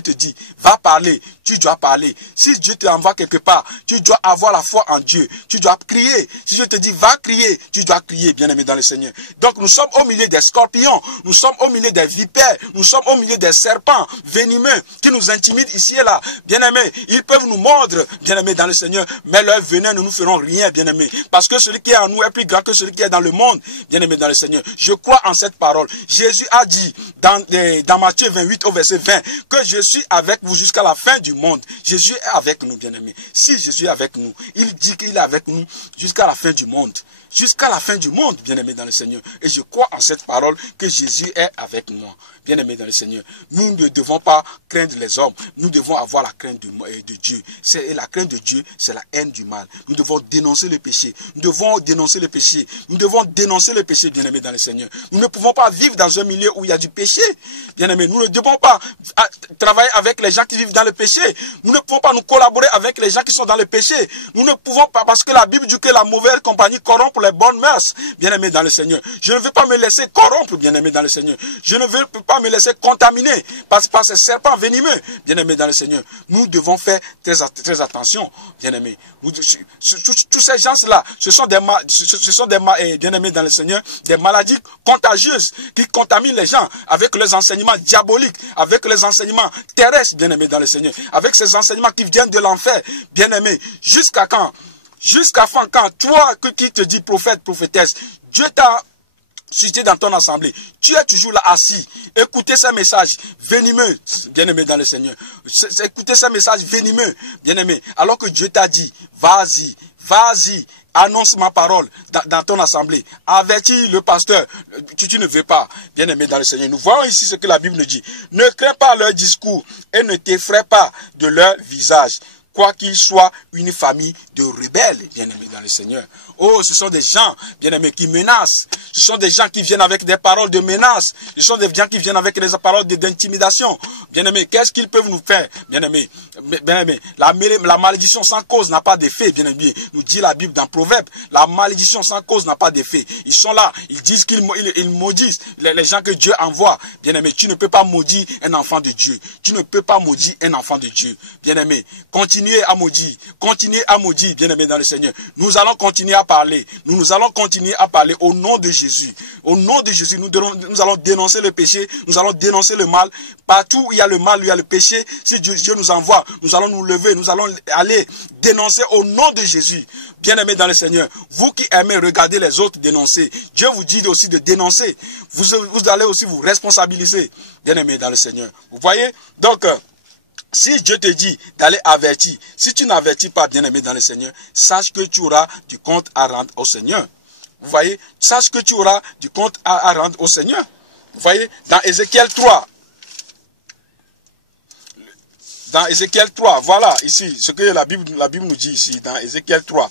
te dit, va parler, tu dois parler. Si Dieu te envoie quelque part, tu dois avoir la foi en Dieu. Tu dois crier. Si Dieu te dit, va crier, tu dois crier, bien-aimé dans le Seigneur. Donc, nous sommes au milieu des scorpions. Nous sommes au milieu des vipères. Nous sommes au milieu des serpents venimeux qui nous intimident ici et là. Bien-aimé, ils peuvent nous mordre, bien-aimé dans le Seigneur, mais leur venin ne nous feront rien, bien-aimé. Parce que celui qui est en nous est plus grand que celui qui est dans le monde, bien-aimé dans le Seigneur. Je crois en cette parole. Jésus a dit dans Matthieu 28 au verset 20 que je suis avec vous jusqu'à la fin du monde. Jésus est avec nous, bien-aimé. Si Jésus est avec nous, il dit qu'il est avec nous jusqu'à la fin du monde. Jusqu'à la fin du monde, bien-aimé dans le Seigneur. Et je crois en cette parole que Jésus est avec moi, bien-aimé dans le Seigneur. Nous ne devons pas craindre les hommes. Nous devons avoir la crainte de Dieu. Et la crainte de Dieu, c'est la haine du mal. Nous devons dénoncer le péché. Nous devons dénoncer le péché. Nous devons dénoncer le péché, bien-aimé dans le Seigneur. Nous ne pouvons pas vivre dans un milieu où il y a du péché, bien-aimé. Nous ne devons pas travailler avec les gens qui vivent dans le péché. Nous ne pouvons pas nous collaborer avec les gens qui sont dans le péché. Nous ne pouvons pas, parce que la Bible dit que la mauvaise compagnie corrompt les bonnes mœurs, bien-aimé dans le Seigneur. Je ne veux pas me laisser corrompre, bien-aimé dans le Seigneur. Je ne veux pas me laisser contaminer par ces serpents venimeux, bien-aimé dans le Seigneur. Nous devons faire très attention, bien-aimé. Tous ces gens-là, ce sont des bien-aimés dans le Seigneur, des maladies contagieuses qui contaminent les gens avec leurs enseignements diaboliques, avec les enseignements terrestres, bien-aimés dans le Seigneur, avec ces enseignements qui viennent de l'enfer, bien-aimé. Jusqu'à quand? Jusqu'à quand toi qui te dis prophète, prophétesse, Dieu t'a suscité dans ton assemblée, tu es toujours là assis, écoutez ces messages venimeux, bien-aimé dans le Seigneur, écoutez ces messages venimeux, bien-aimé, alors que Dieu t'a dit, vas-y, annonce ma parole dans ton assemblée, avertis le pasteur, tu ne veux pas, bien-aimé dans le Seigneur. Nous voyons ici ce que la Bible nous dit, ne crains pas leur discours et ne t'effraie pas de leur visage. Quoi qu'il soit une famille de rebelles, bien-aimés dans le Seigneur. Oh, ce sont des gens, bien-aimés, qui menacent. Ce sont des gens qui viennent avec des paroles de menace. Ce sont des gens qui viennent avec des paroles d'intimidation. Bien-aimés, qu'est-ce qu'ils peuvent nous faire, bien-aimés? Bien-aimés, la malédiction sans cause n'a pas d'effet, bien-aimés. Nous dit la Bible dans Proverbes, la malédiction sans cause n'a pas d'effet. Ils sont là, ils disent qu'ils maudissent les gens que Dieu envoie. Bien-aimés, tu ne peux pas maudire un enfant de Dieu. Tu ne peux pas maudire un enfant de Dieu. Bien-aimés, continuez à maudire, bien-aimés dans le Seigneur. Nous allons continuer à parler. Nous allons continuer à parler au nom de Jésus. Au nom de Jésus, nous allons dénoncer le péché. Nous allons dénoncer le mal. Partout où il y a le mal, où il y a le péché, si Dieu nous envoie, nous allons nous lever. Nous allons aller dénoncer au nom de Jésus. Bien-aimés dans le Seigneur, vous qui aimez regarder les autres dénoncer, Dieu vous dit aussi de dénoncer. Vous allez aussi vous responsabiliser. Bien-aimés dans le Seigneur. Vous voyez? Donc, si Dieu te dit d'aller avertir, si tu n'avertis pas, bien-aimé dans le Seigneur, sache que tu auras du compte à rendre au Seigneur. Vous voyez? Sache que tu auras du compte à rendre au Seigneur. Vous voyez? Dans Ézéchiel 3. Dans Ézéchiel 3, voilà ici ce que la Bible nous dit ici, dans Ézéchiel 3,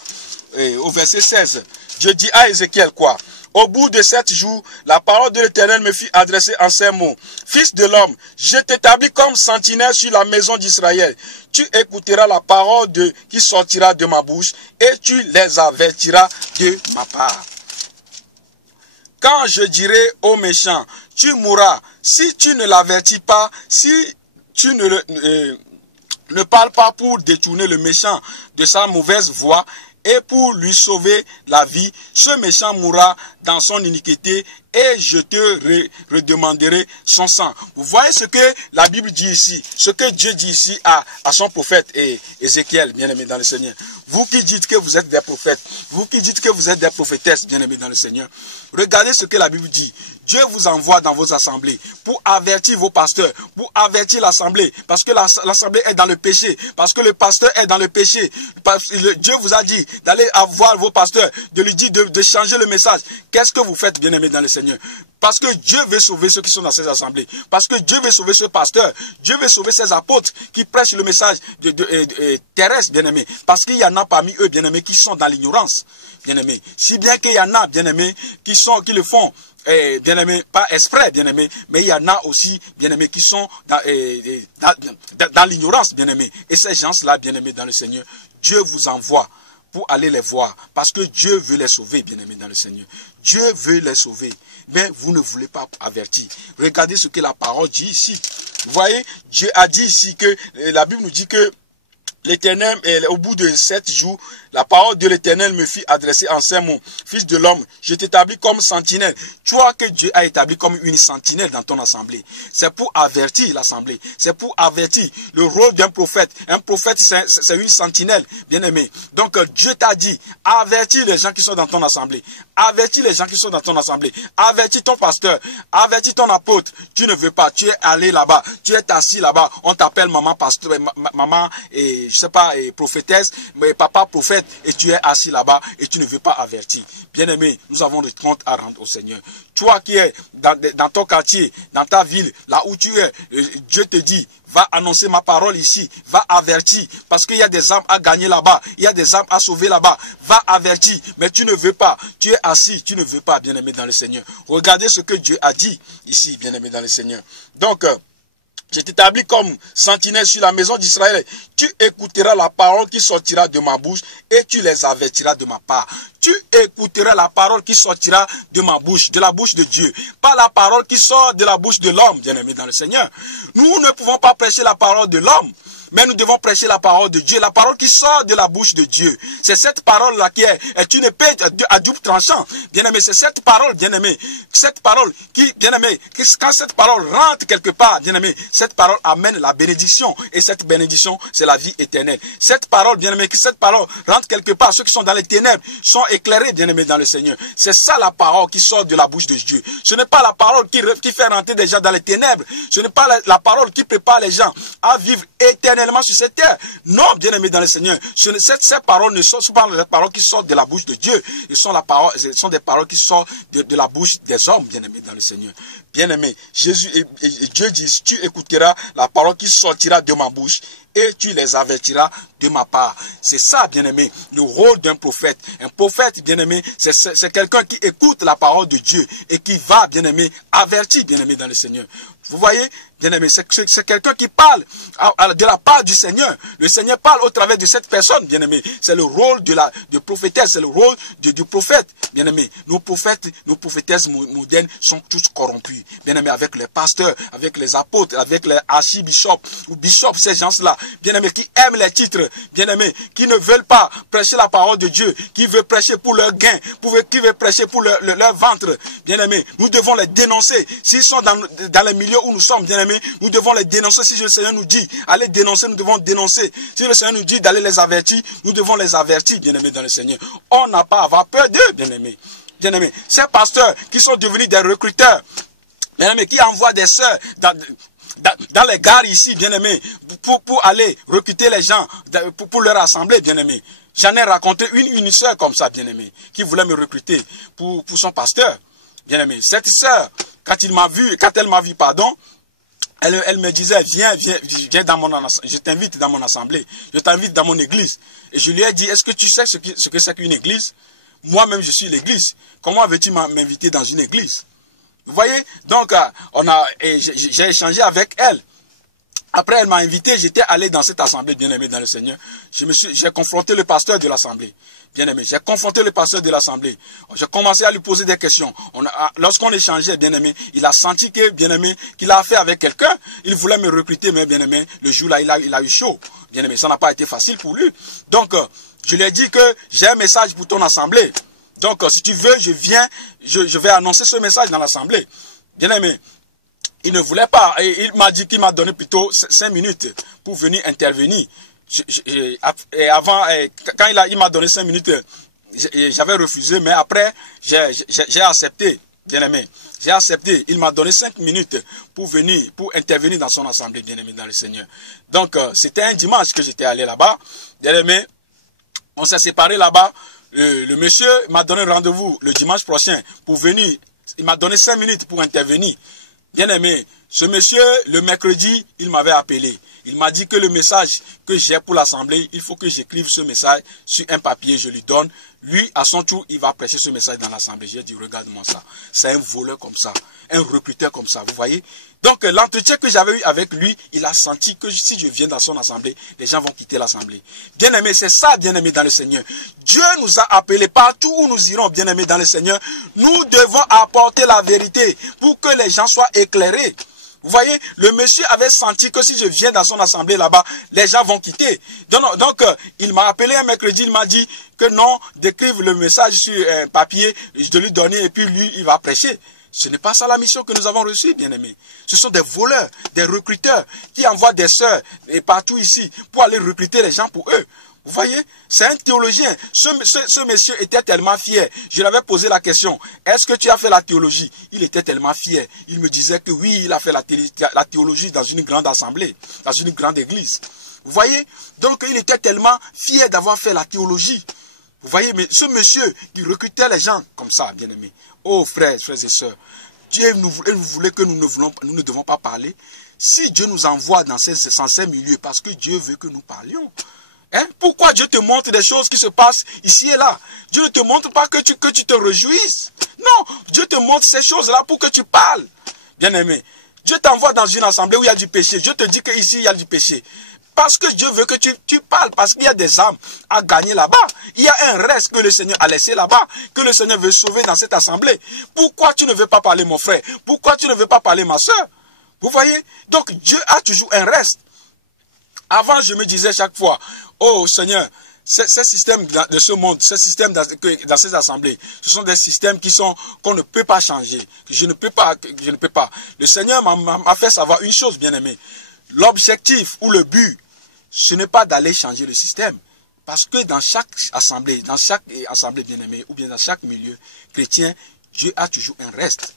au verset 16. Dieu dit à Ézéchiel quoi? Au bout de 7 jours, la parole de l'Éternel me fut adressée en ces mots. Fils de l'homme, je t'établis comme sentinelle sur la maison d'Israël. Tu écouteras la parole qui sortira de ma bouche et tu les avertiras de ma part. Quand je dirai aux méchants, tu mourras, si tu ne l'avertis pas, si tu ne parles pas pour détourner le méchant de sa mauvaise voie, et pour lui sauver la vie, ce méchant mourra dans son iniquité et je te redemanderai son sang. Vous voyez ce que la Bible dit ici, ce que Dieu dit ici à son prophète Ézéchiel, bien-aimé dans le Seigneur. Vous qui dites que vous êtes des prophètes, vous qui dites que vous êtes des prophétesses, bien-aimés dans le Seigneur, regardez ce que la Bible dit. Dieu vous envoie dans vos assemblées pour avertir vos pasteurs, pour avertir l'assemblée, parce que l'assemblée est dans le péché, parce que le pasteur est dans le péché. Dieu vous a dit d'aller voir vos pasteurs, de lui dire de changer le message. Qu'est-ce que vous faites, bien-aimés dans le Seigneur? Parce que Dieu veut sauver ceux qui sont dans ces assemblées. Parce que Dieu veut sauver ce pasteur. Dieu veut sauver ces apôtres qui prêchent le message terrestre, bien-aimés. Parce qu'il y en a parmi eux, bien-aimés, qui sont dans l'ignorance, bien-aimés. Si bien qu'il y en a, bien-aimés, qui le font, bien-aimés, pas exprès, bien-aimés, mais il y en a aussi, bien-aimés, qui sont dans l'ignorance, bien-aimés. Et ces gens-là, bien-aimés dans le Seigneur, Dieu vous envoie pour aller les voir. Parce que Dieu veut les sauver, bien-aimés dans le Seigneur. Dieu veut les sauver. Mais vous ne voulez pas avertir. Regardez ce que la parole dit ici. Vous voyez, Dieu a dit ici que, la Bible nous dit que l'Éternel, au bout de 7 jours, la parole de l'Éternel me fit adresser en ces mots. Fils de l'homme, je t'établis comme sentinelle. Tu vois que Dieu a établi comme une sentinelle dans ton assemblée. C'est pour avertir l'assemblée. C'est pour avertir le rôle d'un prophète. Un prophète, c'est une sentinelle, bien aimé. Donc Dieu t'a dit, avertis les gens qui sont dans ton assemblée. Avertis les gens qui sont dans ton assemblée. Avertis ton pasteur. Avertis ton apôtre. Tu ne veux pas. Tu es allé là-bas. Tu es assis là-bas. On t'appelle maman pasteur, maman et je sais pas, et prophétesse, mais papa prophète, et tu es assis là-bas et tu ne veux pas avertir. Bien-aimé, nous avons des comptes à rendre au Seigneur. Toi qui es dans ton quartier, dans ta ville, là où tu es, Dieu te dit, va annoncer ma parole ici, va avertir, parce qu'il y a des âmes à gagner là-bas, il y a des âmes à sauver là-bas, va avertir, mais tu ne veux pas, tu es assis, tu ne veux pas, bien-aimé dans le Seigneur. Regardez ce que Dieu a dit ici, bien-aimé dans le Seigneur. Donc, je t'établis comme sentinelle sur la maison d'Israël. Tu écouteras la parole qui sortira de ma bouche et tu les avertiras de ma part. Tu écouteras la parole qui sortira de ma bouche, de la bouche de Dieu. Pas la parole qui sort de la bouche de l'homme, bien-aimé dans le Seigneur. Nous ne pouvons pas prêcher la parole de l'homme. Mais nous devons prêcher la parole de Dieu, la parole qui sort de la bouche de Dieu. C'est cette parole-là qui est une épée à double tranchant. Bien-aimé, c'est cette parole, bien-aimé. Cette parole qui, bien-aimé, quand cette parole rentre quelque part, bien-aimé, cette parole amène la bénédiction. Et cette bénédiction, c'est la vie éternelle. Cette parole, bien-aimé, que cette parole rentre quelque part, ceux qui sont dans les ténèbres sont éclairés, bien-aimé, dans le Seigneur. C'est ça la parole qui sort de la bouche de Dieu. Ce n'est pas la parole qui fait rentrer des gens dans les ténèbres. Ce n'est pas la parole qui prépare les gens à vivre éternellement sur cette terre. Non, bien-aimé dans le Seigneur, ces paroles ne sont pas des paroles qui sortent de la bouche de Dieu. Ce sont des paroles qui sortent de la bouche des hommes, bien-aimé dans le Seigneur. Bien-aimé, Jésus et Dieu dit, tu écouteras la parole qui sortira de ma bouche et tu les avertiras de ma part. C'est ça, bien-aimé, le rôle d'un prophète. Un prophète, bien-aimé, c'est quelqu'un qui écoute la parole de Dieu et qui va, bien-aimé, avertir, bien-aimé, dans le Seigneur. Vous voyez, bien-aimé, c'est quelqu'un qui parle de la part du Seigneur. Le Seigneur parle au travers de cette personne, bien-aimé. C'est le rôle de prophétesse, c'est le rôle du prophète, bien-aimé. Nos prophètes, nos prophétesses modernes sont tous corrompus, bien-aimé, avec les pasteurs, avec les apôtres, avec les archibishops ou bishops, ces gens-là, bien-aimé, qui aiment les titres, bien-aimé, qui ne veulent pas prêcher la parole de Dieu, qui veulent prêcher pour leur gain, qui veulent prêcher pour leur ventre, bien-aimé. Nous devons les dénoncer. S'ils sont dans les milieux où nous sommes, bien-aimés, nous devons les dénoncer. Si le Seigneur nous dit, allez dénoncer, nous devons dénoncer. Si le Seigneur nous dit d'aller les avertir, nous devons les avertir, bien-aimés, dans le Seigneur. On n'a pas à avoir peur d'eux, bien-aimés. Bien-aimés, ces pasteurs qui sont devenus des recruteurs, bien-aimés, qui envoient des sœurs dans les gares ici, bien-aimés, pour aller recruter les gens, pour leur assembler, bien-aimés. J'en ai raconté une sœur comme ça, bien-aimée, qui voulait me recruter pour son pasteur. Bien-aimé, cette sœur, quand elle m'a vu, elle me disait, viens je t'invite dans mon assemblée, je t'invite dans mon église. Et je lui ai dit, est-ce que tu sais ce que c'est qu'une église? Moi-même, je suis l'église. Comment veux-tu m'inviter dans une église? Vous voyez? Donc, j'ai échangé avec elle. Après, elle m'a invité, j'étais allé dans cette assemblée, bien-aimé dans le Seigneur. J'ai confronté le pasteur de l'assemblée. Bien-aimé, j'ai confronté le pasteur de l'assemblée. J'ai commencé à lui poser des questions. Lorsqu'on échangeait, bien-aimé, il a senti que, bien-aimé, qu'il a affaire avec quelqu'un. Il voulait me recruter, mais bien-aimé, le jour-là, il a eu chaud. Bien-aimé, ça n'a pas été facile pour lui. Donc, je lui ai dit que j'ai un message pour ton assemblée. Donc, si tu veux, je vais annoncer ce message dans l'assemblée. Bien-aimé, il ne voulait pas. Et il m'a dit qu'il m'a donné plutôt 5 minutes pour venir intervenir. Et avant, quand il m'a donné 5 minutes, j'avais refusé, mais après, j'ai accepté, bien-aimé. J'ai accepté. Il m'a donné 5 minutes pour intervenir dans son assemblée, bien-aimé, dans le Seigneur. Donc, c'était un dimanche que j'étais allé là-bas, bien-aimé. On s'est séparés là-bas. Le monsieur m'a donné rendez-vous le dimanche prochain pour venir. Il m'a donné 5 minutes pour intervenir. Bien-aimé, ce monsieur, le mercredi, il m'avait appelé. Il m'a dit que le message que j'ai pour l'assemblée, il faut que j'écrive ce message sur un papier, je lui donne. Lui, à son tour, il va prêcher ce message dans l'assemblée. J'ai dit, regarde-moi ça. C'est un voleur comme ça. un recruteur comme ça, vous voyez. Donc l'entretien que j'avais eu avec lui, il a senti que si je viens dans son assemblée, les gens vont quitter l'assemblée. Bien-aimé, c'est ça, bien-aimé dans le Seigneur. Dieu nous a appelés partout où nous irons, bien-aimé dans le Seigneur. Nous devons apporter la vérité pour que les gens soient éclairés. Vous voyez, le monsieur avait senti que si je viens dans son assemblée là-bas, les gens vont quitter. Donc il m'a appelé un mercredi, il m'a dit que non, d'écrire le message sur un papier, de lui donner et puis lui, il va prêcher. Ce n'est pas ça la mission que nous avons reçue, bien-aimés. Ce sont des voleurs, des recruteurs qui envoient des sœurs et partout ici pour aller recruter les gens pour eux. Vous voyez, c'est un théologien. Ce monsieur était tellement fier. Je lui avais posé la question, est-ce que tu as fait la théologie? Il était tellement fier. Il me disait que oui, il a fait la théologie dans une grande assemblée, dans une grande église. Vous voyez, donc il était tellement fier d'avoir fait la théologie. Vous voyez, mais ce monsieur qui recrutait les gens comme ça, bien aimé. Oh frères et sœurs, Dieu nous voulait que nous ne devons pas parler. Si Dieu nous envoie dans ces milieux, parce que Dieu veut que nous parlions. Hein? Pourquoi Dieu te montre des choses qui se passent ici et là? Dieu ne te montre pas que tu te réjouisses. Non, Dieu te montre ces choses-là pour que tu parles. Bien aimé, Dieu t'envoie dans une assemblée où il y a du péché. Dieu te dit qu'ici il y a du péché. Parce que Dieu veut que tu parles, parce qu'il y a des âmes à gagner là-bas. Il y a un reste que le Seigneur a laissé là-bas, que le Seigneur veut sauver dans cette assemblée. Pourquoi tu ne veux pas parler, mon frère? Pourquoi tu ne veux pas parler, ma soeur? Vous voyez? Donc Dieu a toujours un reste. Avant, je me disais chaque fois, oh Seigneur, ces systèmes de ce monde, ces systèmes dans ces assemblées, ce sont des systèmes qu'on ne peut pas changer. Je ne peux pas. Le Seigneur m'a fait savoir une chose, bien aimé. L'objectif ou le but, ce n'est pas d'aller changer le système. Parce que dans chaque assemblée bien aimée, ou bien dans chaque milieu chrétien, Dieu a toujours un reste.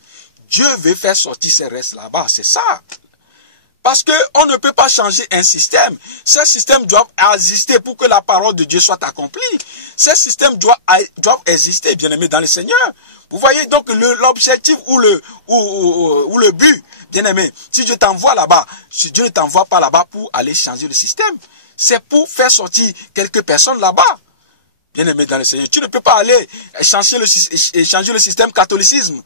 Dieu veut faire sortir ces restes là-bas, c'est ça. Parce qu'on ne peut pas changer un système. Ces systèmes doivent exister pour que la parole de Dieu soit accomplie. Ces systèmes doivent exister, bien aimé, dans le Seigneur. Vous voyez donc l'objectif ou le but, bien aimé. Si Dieu t'envoie là-bas, si Dieu ne t'envoie pas là-bas pour aller changer le système, c'est pour faire sortir quelques personnes là-bas. Bien aimé dans le Seigneur. Tu ne peux pas aller changer le système catholicisme.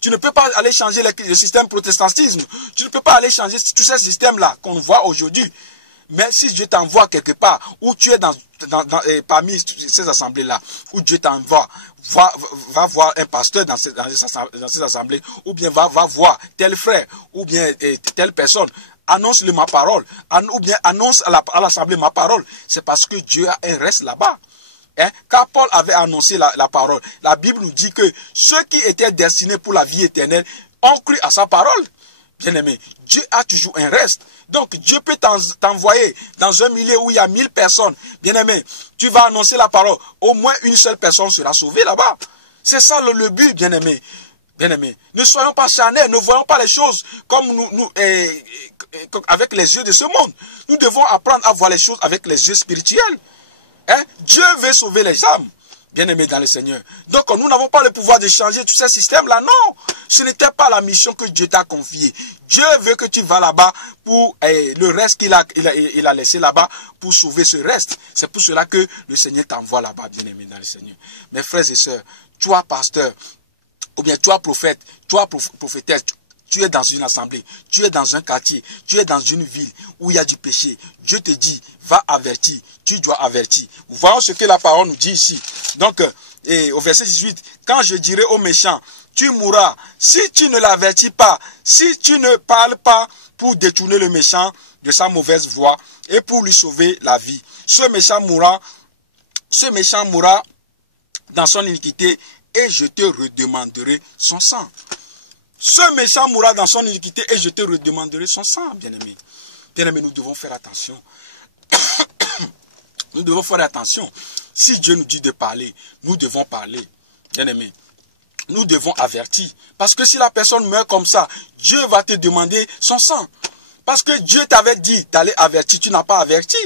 Tu ne peux pas aller changer le système protestantisme. Tu ne peux pas aller changer tous ces systèmes-là qu'on voit aujourd'hui. Mais si Dieu t'envoie quelque part, où tu es parmi ces assemblées-là, où Dieu t'envoie, va voir un pasteur dans ces assemblées, ou bien va voir tel frère, ou bien telle personne, annonce-le ma parole, ou bien annonce à l'assemblée ma parole. C'est parce que Dieu a un reste là-bas. Hein? Car Paul avait annoncé la parole. La Bible nous dit que ceux qui étaient destinés pour la vie éternelle ont cru à sa parole. Bien aimé, Dieu a toujours un reste. Donc Dieu peut t'envoyer dans un milieu où il y a 1000 personnes. Bien aimé, tu vas annoncer la parole. Au moins une seule personne sera sauvée là-bas. C'est ça le but, bien aimé. Bien aimé, ne soyons pas charnels, ne voyons pas les choses comme avec les yeux de ce monde. Nous devons apprendre à voir les choses avec les yeux spirituels. Hein? Dieu veut sauver les âmes, bien aimés dans le Seigneur. Donc nous n'avons pas le pouvoir de changer tous ces systèmes-là, non. Ce n'était pas la mission que Dieu t'a confiée. Dieu veut que tu vas là-bas pour le reste qu'il a laissé là-bas pour sauver ce reste. C'est pour cela que le Seigneur t'envoie là-bas, bien aimés dans le Seigneur. Mes frères et sœurs, toi pasteur, ou bien toi prophète, toi prophétesse, tu es dans une assemblée, tu es dans un quartier, tu es dans une ville où il y a du péché. Dieu te dit, va avertir, tu dois avertir. Voyons ce que la parole nous dit ici. Donc, au verset 18, quand je dirai aux méchants, tu mourras, si tu ne l'avertis pas, si tu ne parles pas pour détourner le méchant de sa mauvaise voie et pour lui sauver la vie. Ce méchant mourra dans son iniquité et je te redemanderai son sang. Ce méchant mourra dans son iniquité et je te redemanderai son sang, bien-aimé. Bien-aimé, nous devons faire attention. Nous devons faire attention. Si Dieu nous dit de parler, nous devons parler. Bien-aimé, nous devons avertir. Parce que si la personne meurt comme ça, Dieu va te demander son sang. Parce que Dieu t'avait dit d'aller avertir, tu n'as pas averti.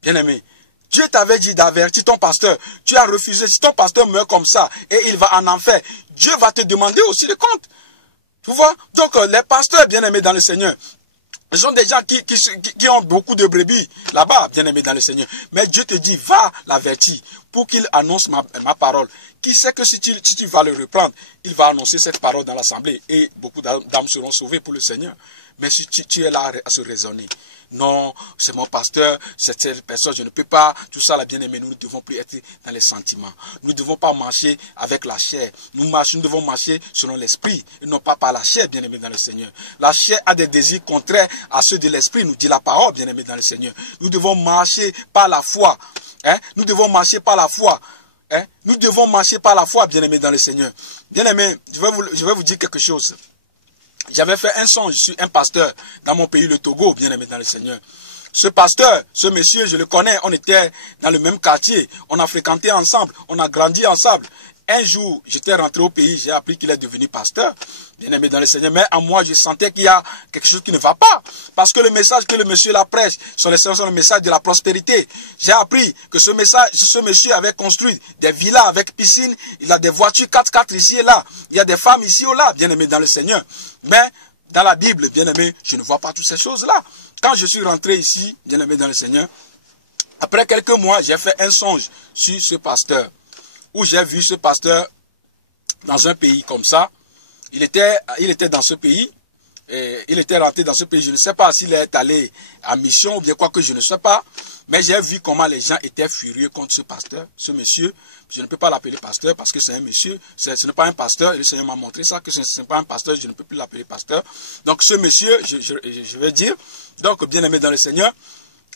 Bien-aimé, Dieu t'avait dit d'avertir ton pasteur. Tu as refusé. Si ton pasteur meurt comme ça et il va en enfer, Dieu va te demander aussi le compte. Tu vois? Donc, les pasteurs bien-aimés dans le Seigneur, ce sont des gens qui ont beaucoup de brebis là-bas, bien-aimés dans le Seigneur. Mais Dieu te dit, va l'avertir pour qu'il annonce ma parole. Qui sait que si tu vas le reprendre, il va annoncer cette parole dans l'assemblée et beaucoup d'âmes seront sauvées pour le Seigneur. Mais si tu es là à se raisonner, non, c'est mon pasteur, c'est telle personne, je ne peux pas, tout ça, la bien-aimée, nous ne devons plus être dans les sentiments. Nous ne devons pas marcher avec la chair. Nous devons marcher selon l'esprit, et non pas par la chair, bien-aimé dans le Seigneur. La chair a des désirs contraires à ceux de l'esprit, nous dit la parole, bien-aimé dans le Seigneur. Nous devons marcher par la foi. Hein? Nous devons marcher par la foi. Hein? Nous devons marcher par la foi, bien-aimé dans le Seigneur. Bien-aimé, je vais vous dire quelque chose. J'avais fait un songe sur un pasteur dans mon pays, le Togo, bien-aimé dans le Seigneur. Ce pasteur, ce monsieur, je le connais, on était dans le même quartier, on a fréquenté ensemble, on a grandi ensemble. Un jour, j'étais rentré au pays, j'ai appris qu'il est devenu pasteur, bien-aimé dans le Seigneur. Mais en moi, je sentais qu'il y a quelque chose qui ne va pas. Parce que le message que le monsieur la prêche, sont le message de la prospérité. J'ai appris que ce monsieur avait construit des villas avec piscine, il a des voitures 4x4 ici et là. Il y a des femmes ici ou là, bien-aimé dans le Seigneur. Mais dans la Bible, bien-aimé, je ne vois pas toutes ces choses-là. Quand je suis rentré ici, bien-aimé dans le Seigneur, après quelques mois, j'ai fait un songe sur ce pasteur. Où j'ai vu ce pasteur dans un pays comme ça. Il était dans ce pays. Et il était rentré dans ce pays. Je ne sais pas s'il est allé en mission ou bien quoi que je ne sais pas. Mais j'ai vu comment les gens étaient furieux contre ce pasteur, ce monsieur. Je ne peux pas l'appeler pasteur parce que c'est un monsieur. Ce n'est pas un pasteur. Le Seigneur m'a montré ça, que ce n'est pas un pasteur. Je ne peux plus l'appeler pasteur. Donc ce monsieur, je vais dire, donc bien aimé dans le Seigneur,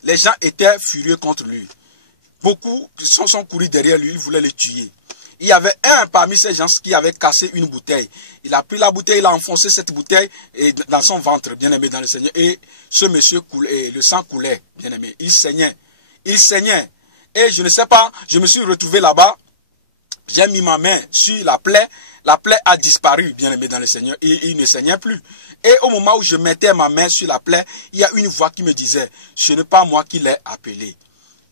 les gens étaient furieux contre lui. Beaucoup sont courus derrière lui, ils voulaient le tuer. Il y avait un parmi ces gens qui avait cassé une bouteille. Il a pris la bouteille, il a enfoncé cette bouteille dans son ventre, bien aimé dans le Seigneur. Et ce monsieur coulait, le sang coulait, bien aimé. Il saignait. Il saignait. Et je ne sais pas, je me suis retrouvé là-bas. J'ai mis ma main sur la plaie. La plaie a disparu, bien aimé dans le Seigneur. Et il ne saignait plus. Et au moment où je mettais ma main sur la plaie, il y a une voix qui me disait, ce n'est pas moi qui l'ai appelé.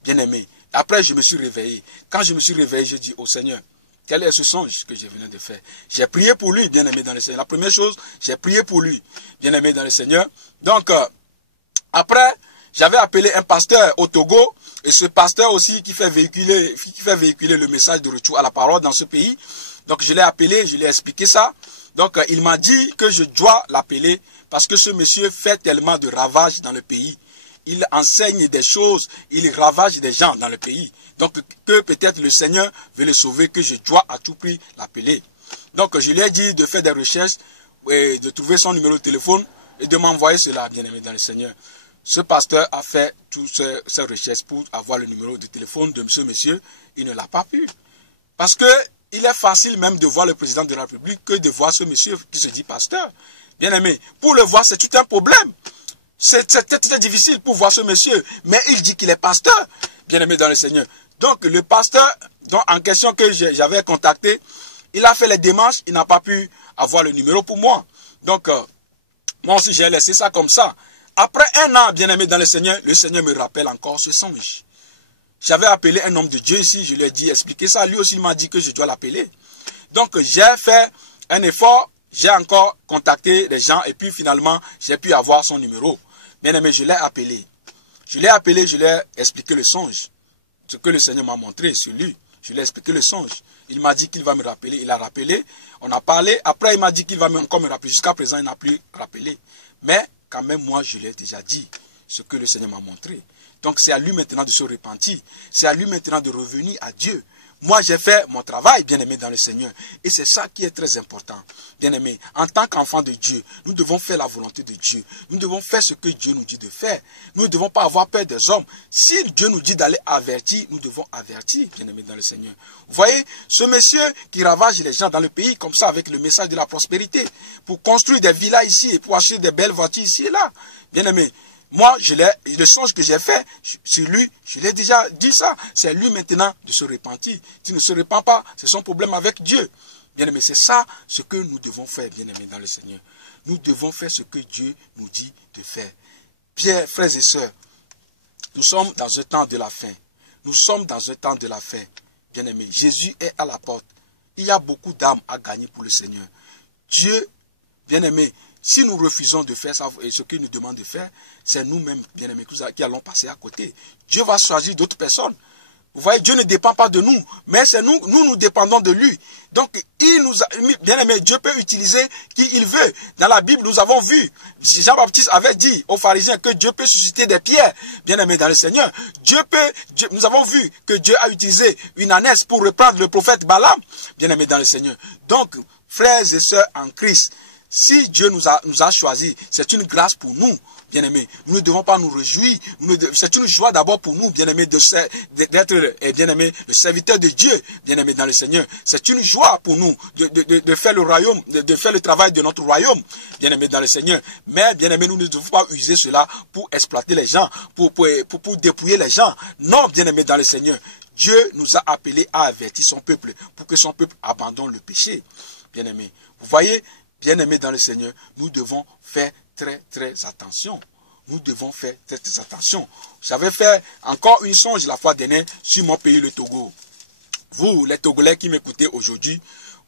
Bien aimé. Après, je me suis réveillé. Quand je me suis réveillé, je dis au Seigneur, quel est ce songe que je venais de faire? J'ai prié pour lui, bien aimé dans le Seigneur. La première chose, j'ai prié pour lui, bien aimé dans le Seigneur. Donc, après, j'avais appelé un pasteur au Togo, et ce pasteur aussi qui fait véhiculer le message de retour à la parole dans ce pays. Donc, je l'ai appelé, je lui ai expliqué ça. Donc, il m'a dit que je dois l'appeler parce que ce monsieur fait tellement de ravages dans le pays. Il enseigne des choses, il ravage des gens dans le pays. Donc, que peut-être le Seigneur veut le sauver, que je dois à tout prix l'appeler. Donc, je lui ai dit de faire des recherches, et de trouver son numéro de téléphone et de m'envoyer cela, bien aimé dans le Seigneur. Ce pasteur a fait toutes ces recherches pour avoir le numéro de téléphone de ce monsieur. Il ne l'a pas pu. Parce que il est facile même de voir le président de la République que de voir ce monsieur qui se dit pasteur. Bien aimé, pour le voir, c'est tout un problème. C'est très difficile pour voir ce monsieur, mais il dit qu'il est pasteur, bien aimé dans le Seigneur. Donc le pasteur en question que j'avais contacté, il a fait les démarches, il n'a pas pu avoir le numéro pour moi. Donc moi aussi j'ai laissé ça comme ça. Après un an, bien aimé dans le Seigneur me rappelle encore ce songe. J'avais appelé un homme de Dieu ici, je lui ai dit expliquer ça, lui aussi il m'a dit que je dois l'appeler. Donc j'ai fait un effort, j'ai encore contacté les gens et puis finalement j'ai pu avoir son numéro. Bien aimé, je l'ai appelé. Je l'ai appelé, je lui ai expliqué le songe. Ce que le Seigneur m'a montré sur lui. Je lui ai expliqué le songe. Il m'a dit qu'il va me rappeler. Il a rappelé. On a parlé. Après, il m'a dit qu'il va encore me rappeler. Jusqu'à présent, il n'a plus rappelé. Mais quand même, moi, je lui ai déjà dit ce que le Seigneur m'a montré. Donc, c'est à lui maintenant de se repentir. C'est à lui maintenant de revenir à Dieu. Moi, j'ai fait mon travail, bien-aimé, dans le Seigneur. Et c'est ça qui est très important. Bien-aimé, en tant qu'enfant de Dieu, nous devons faire la volonté de Dieu. Nous devons faire ce que Dieu nous dit de faire. Nous ne devons pas avoir peur des hommes. Si Dieu nous dit d'aller avertir, nous devons avertir, bien-aimé, dans le Seigneur. Vous voyez, ce monsieur qui ravage les gens dans le pays, comme ça, avec le message de la prospérité, pour construire des villas ici et pour acheter des belles voitures ici et là. Bien-aimé, moi, le songe que j'ai fait sur lui, je l'ai déjà dit ça. C'est lui maintenant de se repentir. S'il ne se repent pas, c'est son problème avec Dieu. Bien-aimé, c'est ça ce que nous devons faire, bien-aimé, dans le Seigneur. Nous devons faire ce que Dieu nous dit de faire. Pierre, frères et sœurs, nous sommes dans un temps de la fin. Nous sommes dans un temps de la fin. Bien-aimé, Jésus est à la porte. Il y a beaucoup d'âmes à gagner pour le Seigneur. Dieu, bien-aimé, si nous refusons de faire ça, et ce qu'il nous demande de faire, c'est nous-mêmes, bien-aimés, qui allons passer à côté. Dieu va choisir d'autres personnes. Vous voyez, Dieu ne dépend pas de nous, mais c'est nous dépendons de lui. Donc, il nous a, bien aimé, Dieu peut utiliser qui il veut. Dans la Bible, nous avons vu, Jean-Baptiste avait dit aux pharisiens que Dieu peut susciter des pierres, bien aimé dans le Seigneur. Nous avons vu que Dieu a utilisé une ânesse pour reprendre le prophète Balaam, bien aimé dans le Seigneur. Donc, frères et sœurs en Christ, si Dieu nous a choisis, c'est une grâce pour nous, bien-aimés. Nous ne devons pas nous réjouir. C'est une joie d'abord pour nous, bien-aimés, d'être, bien-aimés, le serviteur de Dieu, bien-aimés dans le Seigneur. C'est une joie pour nous de faire le royaume, de faire le travail de notre royaume, bien-aimés dans le Seigneur. Mais, bien-aimés, nous ne devons pas user cela pour exploiter les gens, pour dépouiller les gens. Non, bien-aimés dans le Seigneur. Dieu nous a appelés à avertir son peuple pour que son peuple abandonne le péché, bien-aimés. Vous voyez, bien-aimés dans le Seigneur, nous devons faire très attention. Nous devons faire très attention. J'avais fait encore une songe la fois dernière sur mon pays, le Togo. Vous, les Togolais qui m'écoutez aujourd'hui,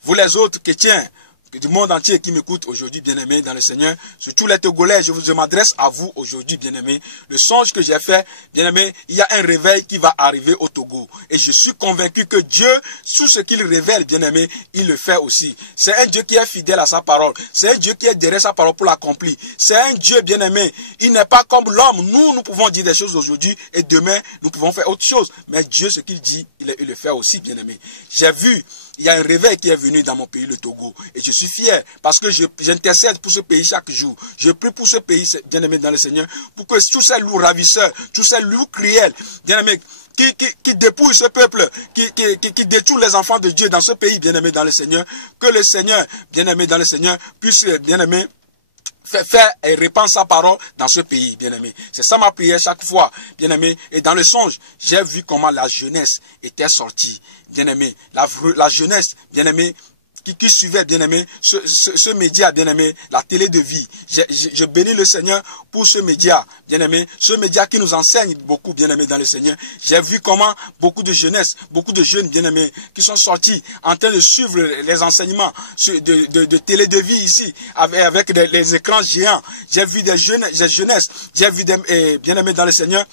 vous les autres chrétiens du monde entier qui m'écoutent aujourd'hui, bien-aimés dans le Seigneur, surtout les Togolais, je m'adresse à vous aujourd'hui, bien-aimés. Le songe que j'ai fait, bien-aimés, il y a un réveil qui va arriver au Togo. Et je suis convaincu que Dieu, sous ce qu'il révèle, bien-aimés, il le fait aussi. C'est un Dieu qui est fidèle à sa parole. C'est un Dieu qui est derrière sa parole pour l'accomplir. C'est un Dieu, bien-aimé. Il n'est pas comme l'homme. Nous pouvons dire des choses aujourd'hui et demain, nous pouvons faire autre chose. Mais Dieu, ce qu'il dit, il le fait aussi, bien-aimé. J'ai vu, il y a un réveil qui est venu dans mon pays, le Togo. Et je suis fier parce que j'intercède pour ce pays chaque jour. Je prie pour ce pays, bien-aimé dans le Seigneur, pour que tous ces loups ravisseurs, tous ces loups cruels, bien-aimé, qui dépouillent ce peuple, qui détruisent les enfants de Dieu dans ce pays, bien-aimé dans le Seigneur, que le Seigneur, bien-aimé dans le Seigneur, puisse, bien-aimé, faire et répandre sa parole dans ce pays, bien-aimé. C'est ça ma prière chaque fois, bien-aimé. Et dans le songe, j'ai vu comment la jeunesse était sortie, bien-aimé. La jeunesse, bien-aimé, qui suivait, bien-aimé, ce média, bien-aimé, la télé de vie. Je bénis le Seigneur pour ce média, bien-aimé, ce média qui nous enseigne beaucoup, bien-aimé, dans le Seigneur. J'ai vu comment beaucoup de jeunesse, beaucoup de jeunes, bien-aimés, qui sont sortis en train de suivre les enseignements de télé de vie ici, avec les écrans géants. J'ai vu des jeunesses, j'ai vu des, bien-aimés, dans le Seigneur,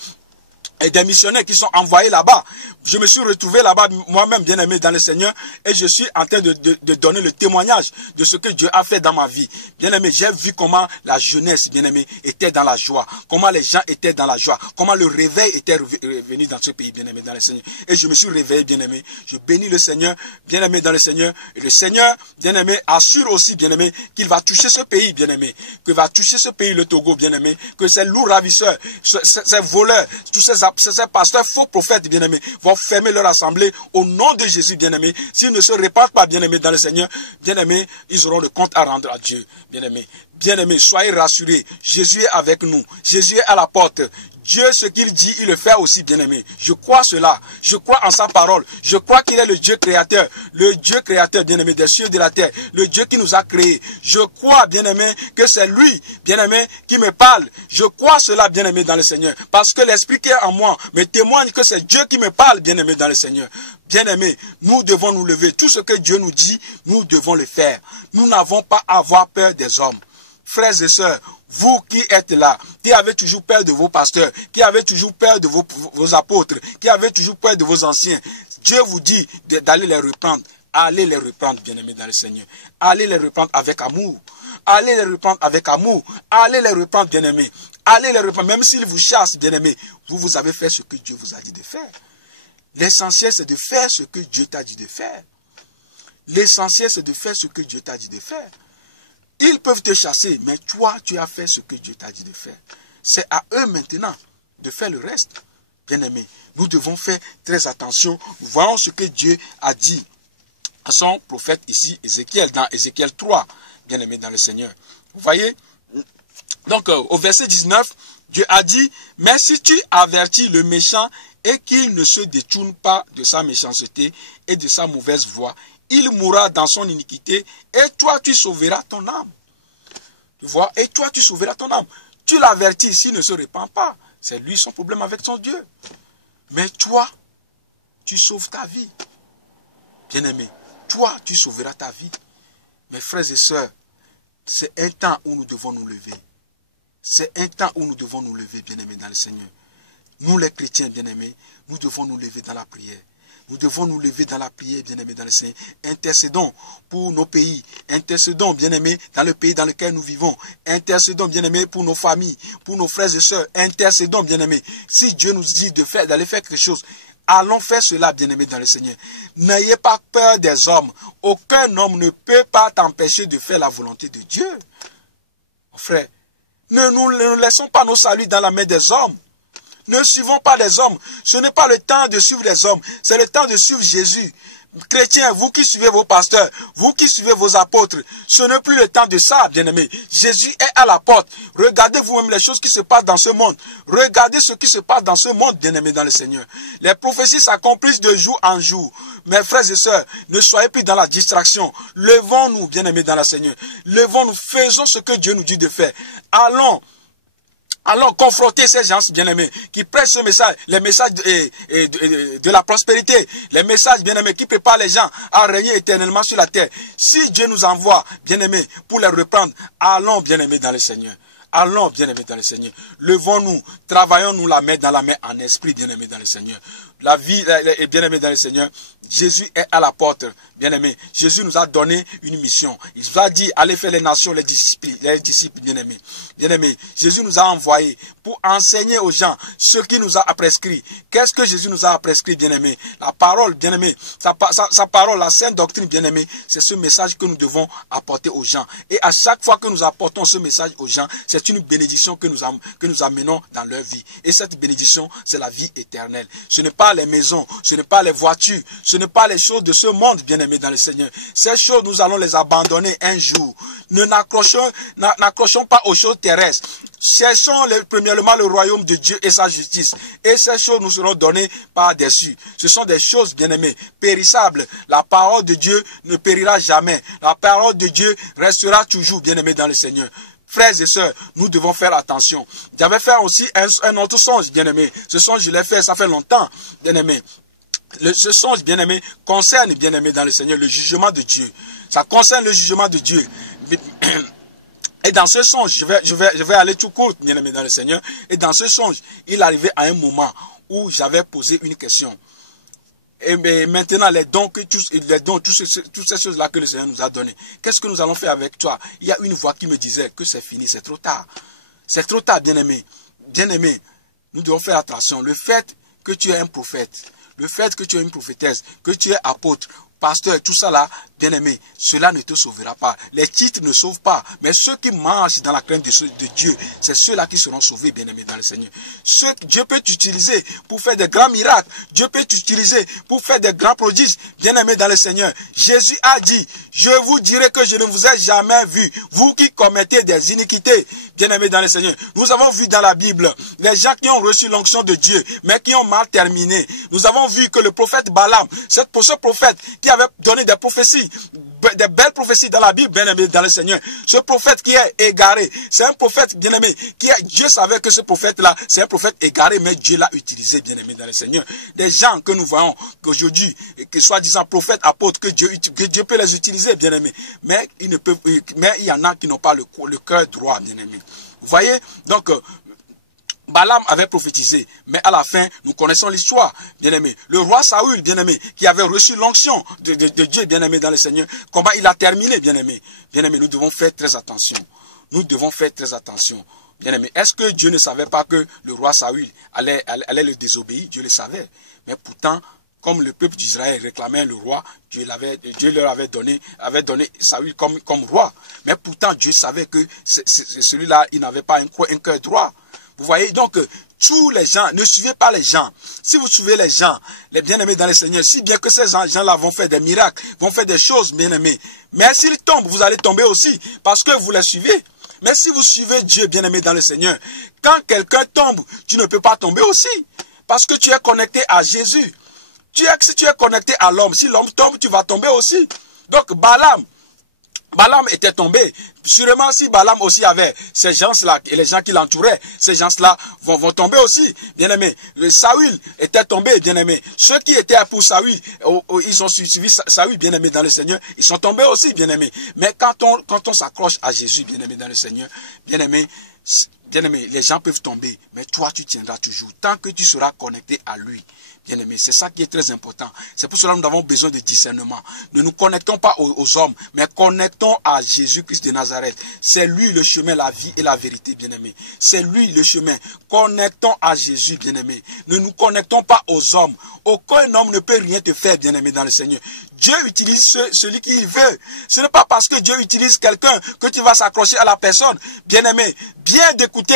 et des missionnaires qui sont envoyés là-bas. Je me suis retrouvé là-bas moi-même, bien-aimé dans le Seigneur, et je suis en train de donner le témoignage de ce que Dieu a fait dans ma vie. Bien-aimé, j'ai vu comment la jeunesse, bien-aimé, était dans la joie, comment les gens étaient dans la joie, comment le réveil était revenu dans ce pays, bien-aimé dans le Seigneur. Et je me suis réveillé, bien-aimé. Je bénis le Seigneur, bien-aimé dans le Seigneur. Et le Seigneur, bien-aimé, assure aussi, bien-aimé, qu'il va toucher ce pays, bien-aimé, que va toucher ce pays, le Togo, bien-aimé, que ces loups ravisseurs, ces voleurs, tous ces pasteurs faux prophètes, bien-aimés, vont fermer leur assemblée au nom de Jésus, bien-aimés. S'ils ne se répandent pas, bien-aimés, dans le Seigneur, bien-aimés, ils auront le compte à rendre à Dieu, bien-aimés. Bien-aimés, soyez rassurés. Jésus est avec nous. Jésus est à la porte. Dieu, ce qu'il dit, il le fait aussi, bien-aimé. Je crois cela. Je crois en sa parole. Je crois qu'il est le Dieu créateur. Le Dieu créateur, bien-aimé, des cieux et de la terre. Le Dieu qui nous a créés. Je crois, bien-aimé, que c'est lui, bien-aimé, qui me parle. Je crois cela, bien-aimé, dans le Seigneur. Parce que l'Esprit qui est en moi me témoigne que c'est Dieu qui me parle, bien-aimé, dans le Seigneur. Bien-aimé, nous devons nous lever. Tout ce que Dieu nous dit, nous devons le faire. Nous n'avons pas à avoir peur des hommes. Frères et sœurs, vous qui êtes là, qui avez toujours peur de vos pasteurs, qui avez toujours peur de vos apôtres, qui avez toujours peur de vos anciens, Dieu vous dit d'aller les reprendre. Allez les reprendre, bien-aimés dans le Seigneur. Allez les reprendre avec amour. Allez les reprendre avec amour. Allez les reprendre, bien-aimés. Allez les reprendre, même s'ils vous chassent, bien-aimés. Vous avez fait ce que Dieu vous a dit de faire. L'essentiel, c'est de faire ce que Dieu t'a dit de faire. L'essentiel, c'est de faire ce que Dieu t'a dit de faire. Ils peuvent te chasser, mais toi, tu as fait ce que Dieu t'a dit de faire. C'est à eux maintenant de faire le reste. Bien-aimés, nous devons faire très attention. Nous voyons ce que Dieu a dit à son prophète ici, Ézéchiel, dans Ézéchiel 3, bien-aimés dans le Seigneur. Vous voyez? Donc, au verset 19, Dieu a dit, « Mais si tu avertis le méchant et qu'il ne se détourne pas de sa méchanceté et de sa mauvaise voie, il mourra dans son iniquité et toi tu sauveras ton âme. » Tu vois? Et toi tu sauveras ton âme. Tu l'avertis, s'il ne se répand pas. C'est lui son problème avec son Dieu. Mais toi, tu sauves ta vie. Bien-aimé, toi tu sauveras ta vie. Mes frères et sœurs, c'est un temps où nous devons nous lever. C'est un temps où nous devons nous lever, bien-aimés dans le Seigneur. nous les chrétiens bien-aimés, nous devons nous lever dans la prière. Nous devons nous lever dans la prière, bien-aimés, dans le Seigneur. Intercédons pour nos pays. Intercédons, bien-aimés, dans le pays dans lequel nous vivons. Intercédons, bien-aimés, pour nos familles, pour nos frères et sœurs. Intercédons, bien-aimés. Si Dieu nous dit d'aller faire quelque chose, allons faire cela, bien-aimés, dans le Seigneur. N'ayez pas peur des hommes. Aucun homme ne peut pas t'empêcher de faire la volonté de Dieu. Mon frère, ne laissons pas nos saluts dans la main des hommes. Ne suivons pas les hommes. Ce n'est pas le temps de suivre les hommes. C'est le temps de suivre Jésus. Chrétiens, vous qui suivez vos pasteurs, vous qui suivez vos apôtres, ce n'est plus le temps de ça, bien-aimés. Jésus est à la porte. Regardez vous-même les choses qui se passent dans ce monde. Regardez ce qui se passe dans ce monde, bien-aimés, dans le Seigneur. Les prophéties s'accomplissent de jour en jour. Mes frères et sœurs, ne soyez plus dans la distraction. Levons-nous, bien-aimés, dans le Seigneur. Levons-nous, faisons ce que Dieu nous dit de faire. Allons confronter ces gens bien-aimés qui prêchent ce message, les messages de la prospérité, les messages bien-aimés qui préparent les gens à régner éternellement sur la terre. Si Dieu nous envoie, bien-aimés, pour les reprendre, allons, bien-aimés, dans le Seigneur. Allons, bien-aimés, dans le Seigneur. Levons-nous, travaillons-nous la main dans la main en esprit, bien-aimés, dans le Seigneur. La vie est bien-aimée dans le Seigneur. Jésus est à la porte, bien-aimés. Jésus nous a donné une mission. Il nous a dit, allez faire les nations, les disciples, bien-aimés. Bien-aimés, Jésus nous a envoyés pour enseigner aux gens ce qu'il nous a prescrit. Qu'est-ce que Jésus nous a prescrit, bien-aimés? La parole, bien-aimés, sa parole, la sainte doctrine, bien-aimés, c'est ce message que nous devons apporter aux gens. Et à chaque fois que nous apportons ce message aux gens, c'est une bénédiction que nous amenons dans leur vie. Et cette bénédiction, c'est la vie éternelle. Ce n'est pas les maisons, ce n'est pas les voitures, ce n'est pas les choses de ce monde, bien-aimés dans le Seigneur. Ces choses, nous allons les abandonner un jour. N'accrochons pas aux choses terrestres. Cherchons premièrement le royaume de Dieu et sa justice. Et ces choses nous seront données par-dessus. Ce sont des choses, bien-aimées, périssables. La parole de Dieu ne périra jamais. La parole de Dieu restera toujours, bien-aimée dans le Seigneur. Frères et sœurs, nous devons faire attention. J'avais fait aussi un autre songe, bien-aimé. Ce songe, je l'ai fait, ça fait longtemps, bien-aimé. Ce songe, bien-aimé, concerne, bien-aimé, dans le Seigneur, le jugement de Dieu. Ça concerne le jugement de Dieu. Et dans ce songe, je vais aller tout court, bien-aimé, dans le Seigneur. Et dans ce songe, il arrivait à un moment où j'avais posé une question. Et maintenant, les dons, toutes ces choses-là que le Seigneur nous a données, qu'est-ce que nous allons faire avec toi? Il y a une voix qui me disait que c'est fini, c'est trop tard. C'est trop tard, bien-aimé. Bien-aimé, nous devons faire attention. Le fait que tu es un prophète, le fait que tu es une prophétesse, que tu es apôtre, pasteur, tout ça là, bien-aimé, cela ne te sauvera pas. Les titres ne sauvent pas. Mais ceux qui marchent dans la crainte de Dieu, c'est ceux-là qui seront sauvés, bien-aimés, dans le Seigneur. Dieu peut t'utiliser pour faire des grands miracles. Dieu peut t'utiliser pour faire des grands prodiges, bien-aimés, dans le Seigneur. Jésus a dit, je vous dirai que je ne vous ai jamais vu, vous qui commettez des iniquités, bien-aimés, dans le Seigneur. Nous avons vu dans la Bible les gens qui ont reçu l'onction de Dieu, mais qui ont mal terminé. Nous avons vu que le prophète Balaam, pour ce prophète qui avait donné des prophéties, des belles prophéties dans la Bible, bien-aimé, dans le Seigneur. Ce prophète qui est égaré, c'est un prophète, bien-aimé, Dieu savait que ce prophète-là, c'est un prophète égaré, mais Dieu l'a utilisé, bien-aimé, dans le Seigneur. Des gens que nous voyons qu'aujourd'hui, que soi-disant prophètes, apôtres, que Dieu peut les utiliser, bien-aimé. Mais il y en a qui n'ont pas le cœur droit, bien-aimé. Vous voyez? Donc, Balaam avait prophétisé, mais à la fin, nous connaissons l'histoire, bien-aimé. Le roi Saül, bien-aimé, qui avait reçu l'onction de Dieu, bien-aimé, dans le Seigneur, comment il a terminé, bien-aimé. Bien-aimé, nous devons faire très attention. Nous devons faire très attention. Bien-aimé, est-ce que Dieu ne savait pas que le roi Saül allait le désobéir? Dieu le savait. Mais pourtant, comme le peuple d'Israël réclamait le roi, Dieu leur avait donné Saül comme roi. Mais pourtant, Dieu savait que celui-là, il n'avait pas un cœur droit. Vous voyez, donc, tous les gens, ne suivez pas les gens. Si vous suivez les gens, les bien-aimés dans le Seigneur, si bien que ces gens-là vont faire des miracles, vont faire des choses, bien-aimés. Mais s'ils tombent, vous allez tomber aussi, parce que vous les suivez. Mais si vous suivez Dieu, bien-aimé dans le Seigneur, quand quelqu'un tombe, tu ne peux pas tomber aussi, parce que tu es connecté à Jésus. Si tu es connecté à l'homme, si l'homme tombe, tu vas tomber aussi. Donc, Balaam Balaam était tombé. Sûrement si Balaam aussi avait ces gens-là et les gens qui l'entouraient, ces gens-là vont tomber aussi, bien aimé. Saül était tombé, bien aimé. Ceux qui étaient pour Saül, ils ont suivi Saül, bien aimé, dans le Seigneur, ils sont tombés aussi, bien aimé. Mais quand on s'accroche à Jésus, bien aimé, dans le Seigneur, bien aimé, les gens peuvent tomber, mais toi tu tiendras toujours, tant que tu seras connecté à lui. Bien aimé, c'est ça qui est très important. C'est pour cela que nous avons besoin de discernement. Ne nous connectons pas aux hommes, mais connectons à Jésus-Christ de Nazareth. C'est lui le chemin, la vie et la vérité, bien aimé. C'est lui le chemin. Connectons à Jésus, bien aimé. Ne nous connectons pas aux hommes. Aucun homme ne peut rien te faire, bien aimé, dans le Seigneur. Dieu utilise celui qu'il veut. Ce n'est pas parce que Dieu utilise quelqu'un que tu vas s'accrocher à la personne. Bien aimé, bien d'écouter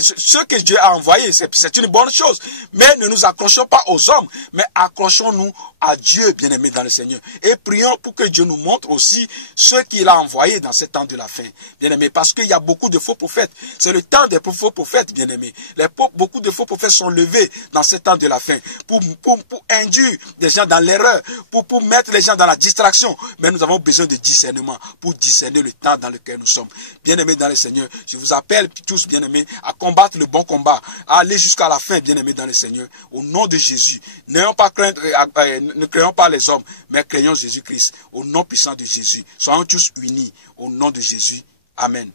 ce que Dieu a envoyé, c'est une bonne chose. Mais ne nous accrochons pas aux hommes, mais accrochons-nous à Dieu, bien aimé, dans le Seigneur. Et prions pour que Dieu nous montre aussi ce qu'il a envoyé dans ce temps de la fin. Bien aimé, parce qu'il y a beaucoup de faux prophètes. C'est le temps des faux prophètes, bien aimé. Beaucoup de faux prophètes sont levés dans ce temps de la fin pour induire des gens dans l'erreur, pour mettre les gens dans la distraction. Mais nous avons besoin de discernement pour discerner le temps dans lequel nous sommes. Bien aimé dans le Seigneur, je vous appelle tous, bien aimés, à combattre le bon combat, à aller jusqu'à la fin, bien aimé dans le Seigneur, au nom de Jésus. N'ayons pas crainte, ne craignons pas les hommes, mais craignons Jésus-Christ, au nom puissant de Jésus. Soyons tous unis, au nom de Jésus. Amen.